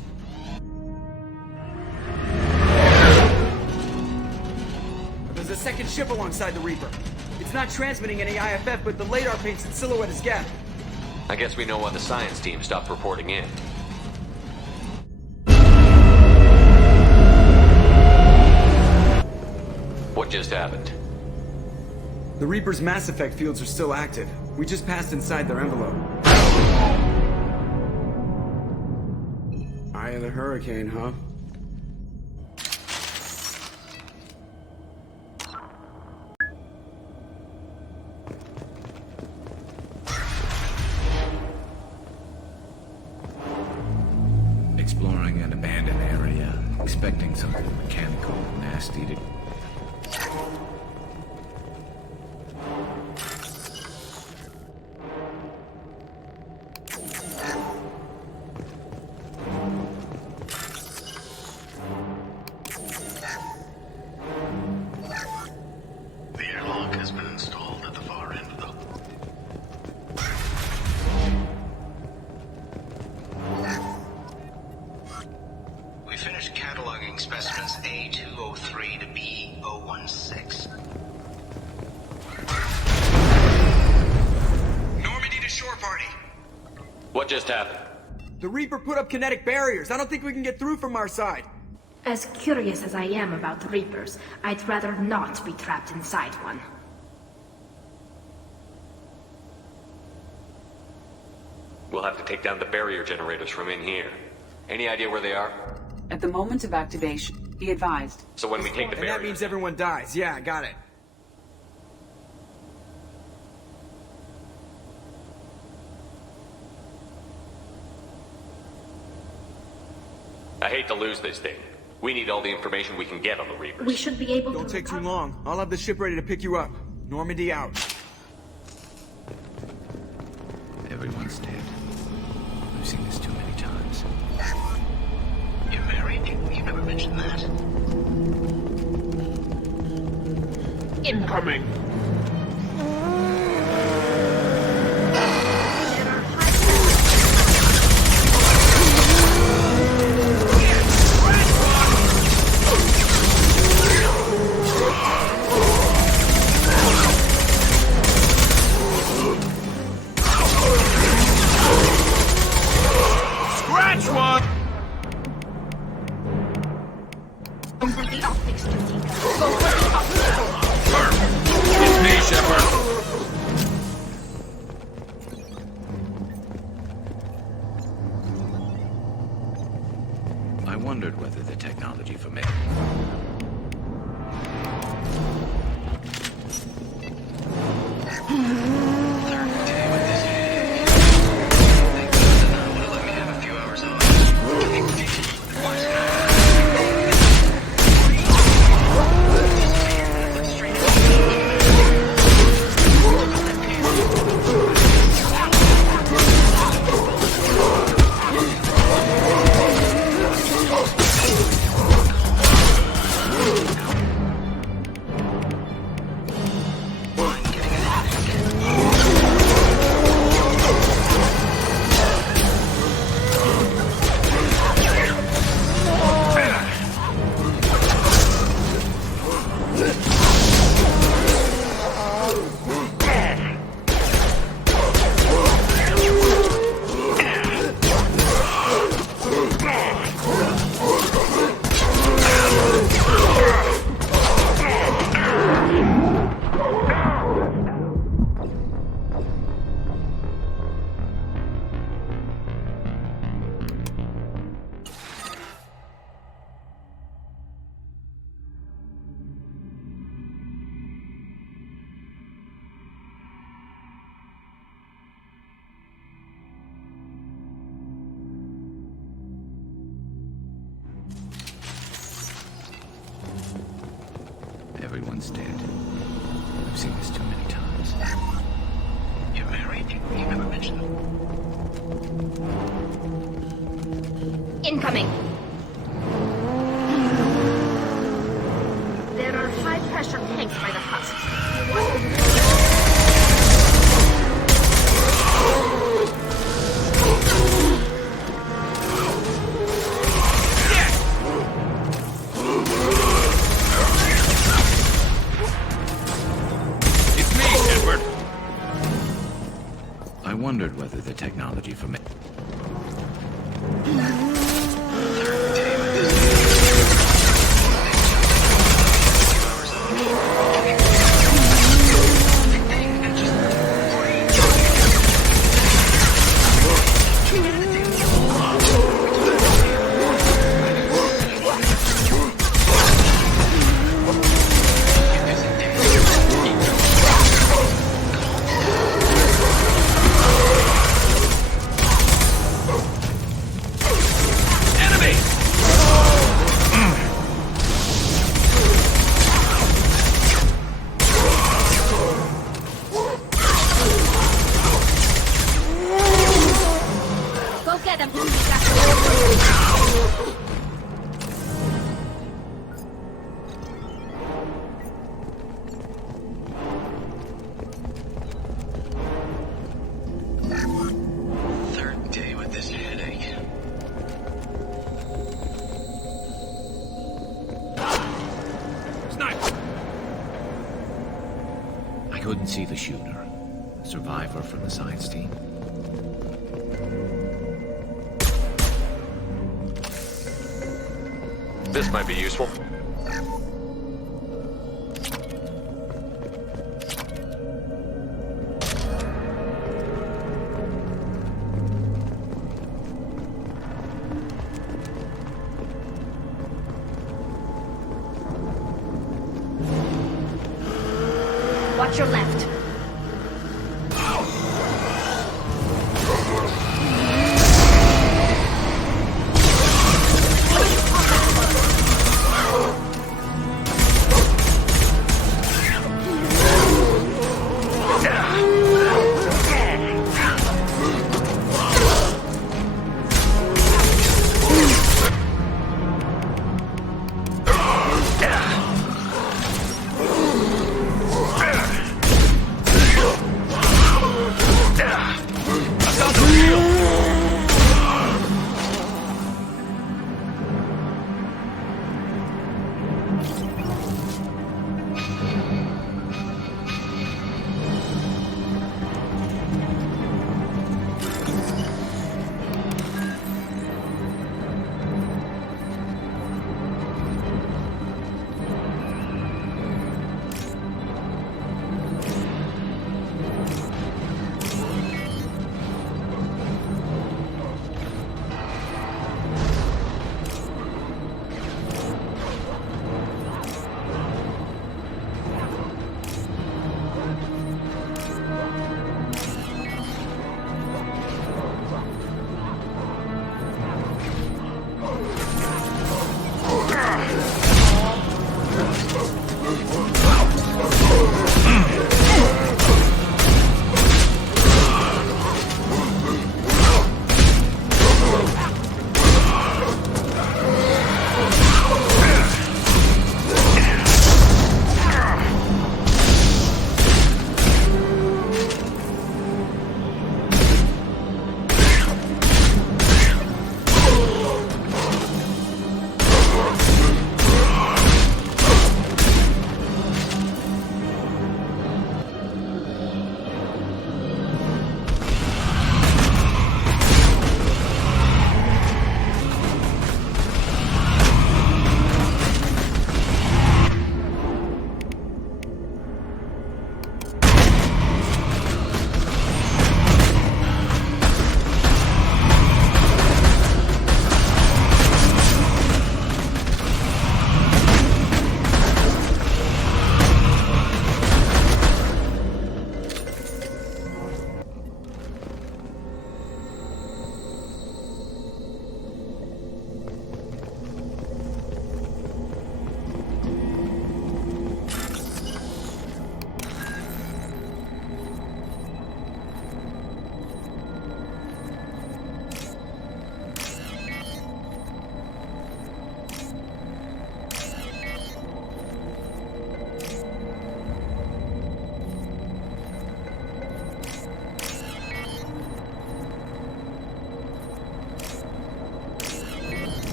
There's a second ship alongside the Reaper. It's not transmitting any IFF, but the radar paints its silhouette as Geth. I guess we know why the science team stopped reporting in. What just happened? The Reaper's Mass Effect fields are still active. We just passed inside their envelope. Eye of the Hurricane, huh? Exploring an abandoned area, expecting something mechanical, nasty to... The airlock has been installed at the far end of the... We finished cataloging specimens A203 to B016. Normandy to shore party. What just happened? The Reaper put up kinetic barriers. I don't think we can get through from our side. As curious as I am about the Reapers, I'd rather not be trapped inside one. We'll have to take down the barrier generators from in here. Any idea where they are? At the moment of activation, be advised. So when we take the And that barrier... means everyone dies. Yeah, got it. I hate to lose this thing. We need all the information we can get on the Reapers. We should be able to... Don't take too long. I'll have the ship ready to pick you up. Normandy out. Everyone's dead. I've seen this too many times. You're married? You never mentioned that. Incoming! Scratch one! Over the optics to see. It's me, Shepard. I wondered whether the technology for making... Everyone's dead. I've seen this too many times. You're married? You never mentioned that. Incoming! There are high-pressure tanks by the husks. You want them... wondered whether the technology from it... Go get him! Third day with this headache. Sniper! I couldn't see the shooter. A survivor from the science team. This might be useful. Watch your left.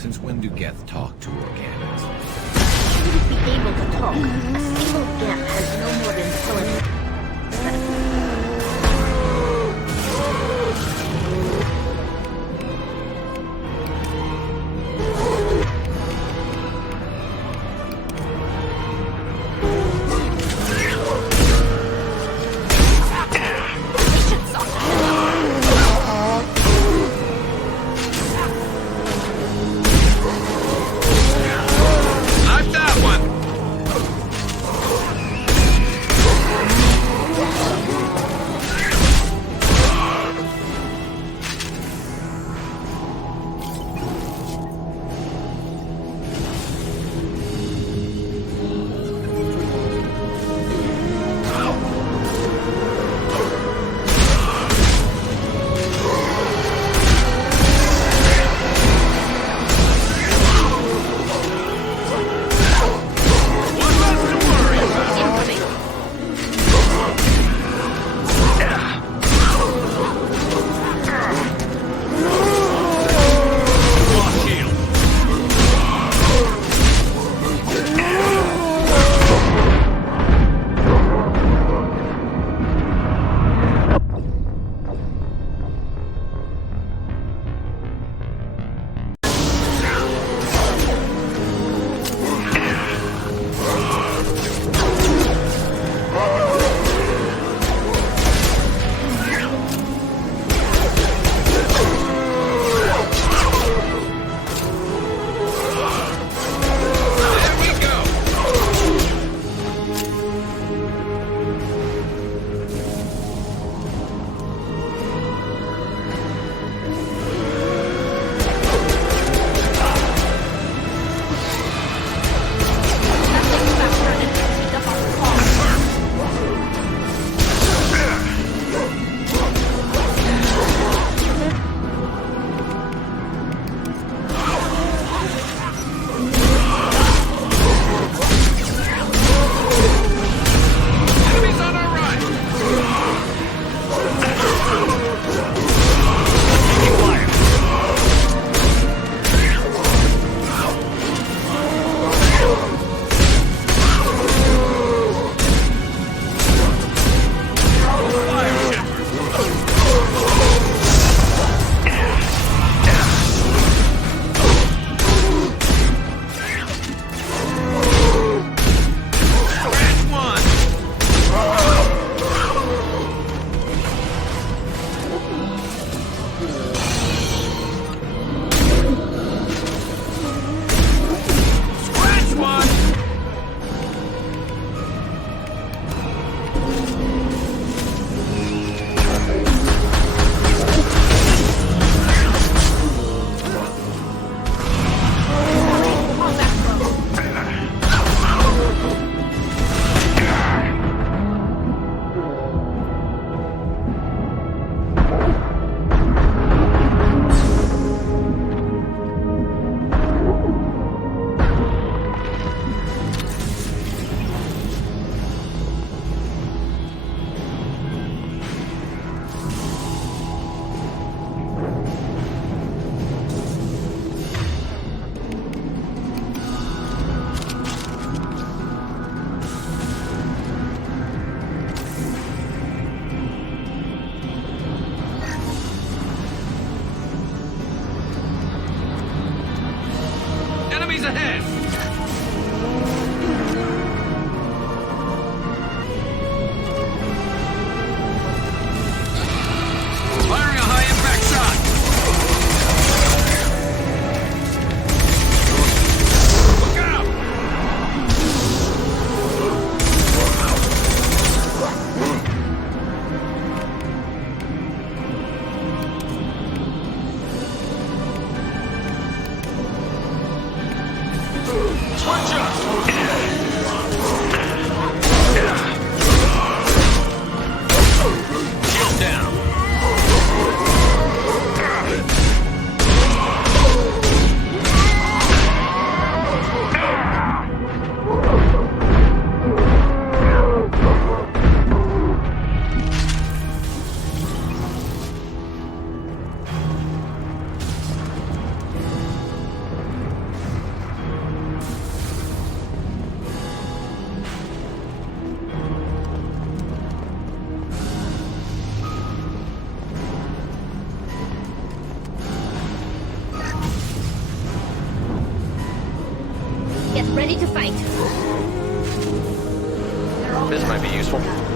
Since when do Geth talk to organics? Shouldn't be able to talk. A single Geth has no more intelligence than I've got one! Get ready to fight. This might be useful.